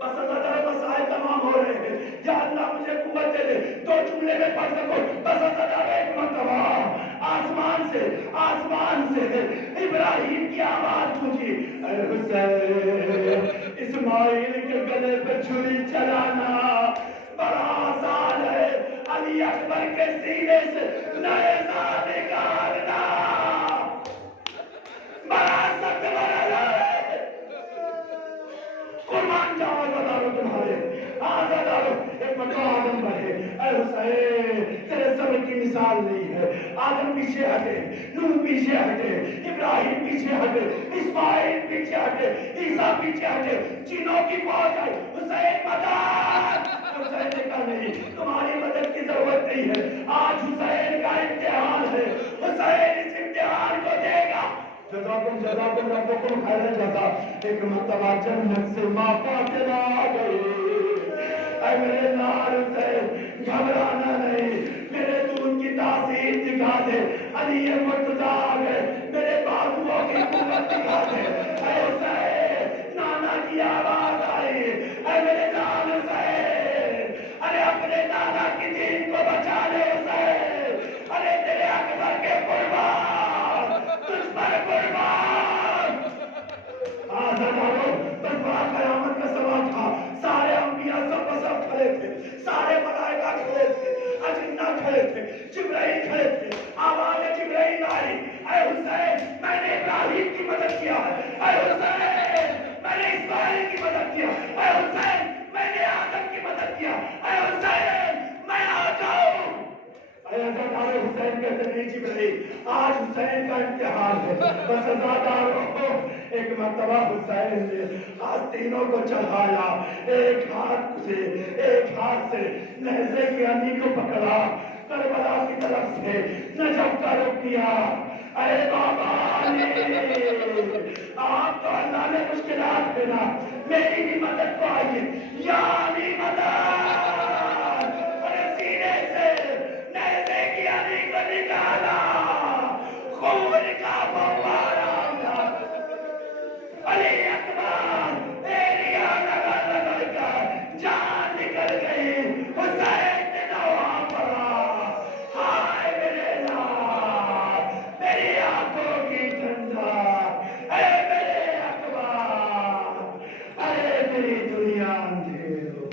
بس عزادارو, مسائل تمام ہو رہے ہیں. یا اللہ مجھے قوت دے دے, 2 جملے میں پڑھ سکو. بس عزادارو, ایک مرتبہ آسمان سے ابراہیم کی آواز پہنچی, اے حسین, اسماعیل کے گلے پہ چھری چلانا بڑا آسان ہے, علی اکبر کے سینے سے نیزہ نکالنا بڑا سخت مرحلہ ہے. قربان جاؤ عزادارو تمہارے. عزادارو, ایک مرتبہ آدم بڑھے. اے حسین, تیرے صبر کی مثال نہیں ہے. آدم پیچھے ہٹے, نوح پیچھے ہٹے, ابراہیم پیچھے ہٹے, اسماعیل پیچھے ہٹے, عیسیٰ پیچھے ہٹے, چینوں کی فوج آئی. حسین مدد. حسین نے کہا نہیں, تمہاری مدد کی ضرورت نہیں ہے. آج حسین کا امتحان ہے, حسین اس امتحان کو دے گا. جزاکم ربکم خیر جزا. ایک مرتبہ جنت سے ماں فاطمہ آ گئی. اے میرے لال حسین, گھبرانا نہیں, میرے دودھ کی تاثیر دکھا دے. علی مرتضیٰ آ گئے, میرے بازوؤں کی قوت دکھا دے. اے حسین, نانا کی آواز آئی, اے میرے لال حسین, ارے اپنے نانا کی دین کو بچا لے حسین. ارے تیرے اکبر کے قربان, تجھ پر قربان. آزادارو, بس بڑا قیامت کا سوال تھا. سارے انبیاء سب کھڑے تھے, سارے ملائکہ کھڑے تھے, اجنہ کھڑے تھے, جبرائیل کھڑے تھے. آواز جبرائیل آئی, اے حسین, میں نے ابراہیم کی مدد کیا ہے. اے حسین, میں نے اسماعیل کی مدد کیا. اے حسین, میں نے آدم کی مدد کیا. اے حسین, میں آ جاؤں. اے عزادارو, حسین کہتے نہیں جبرائیل, آج حسین کا امتحان ہے. بس عزادارو, ایک مرتبہ حسین نے آستینوں کو چڑھایا, ایک ہاتھ سے نیزے کی علی کو پکڑا, کربلا کی طرف سے نجف کا رخ کیا. اے بابا علی, آپ تو اللہ نے مشکلات بنا, میری بھی مدد کو آئیے. یا علی مدد. ارے سینے سے نیزے کی علی کو نکالا, خون کا فوارہ. علی اکبر, تیری لگا کر جان نکل گئی. حسین نے نوا پڑا. ہائے میرے لال, میری آنکھوں کی ٹھنڈا. اے میرے اکبر, ارے میری دنیا اندھیر ہو.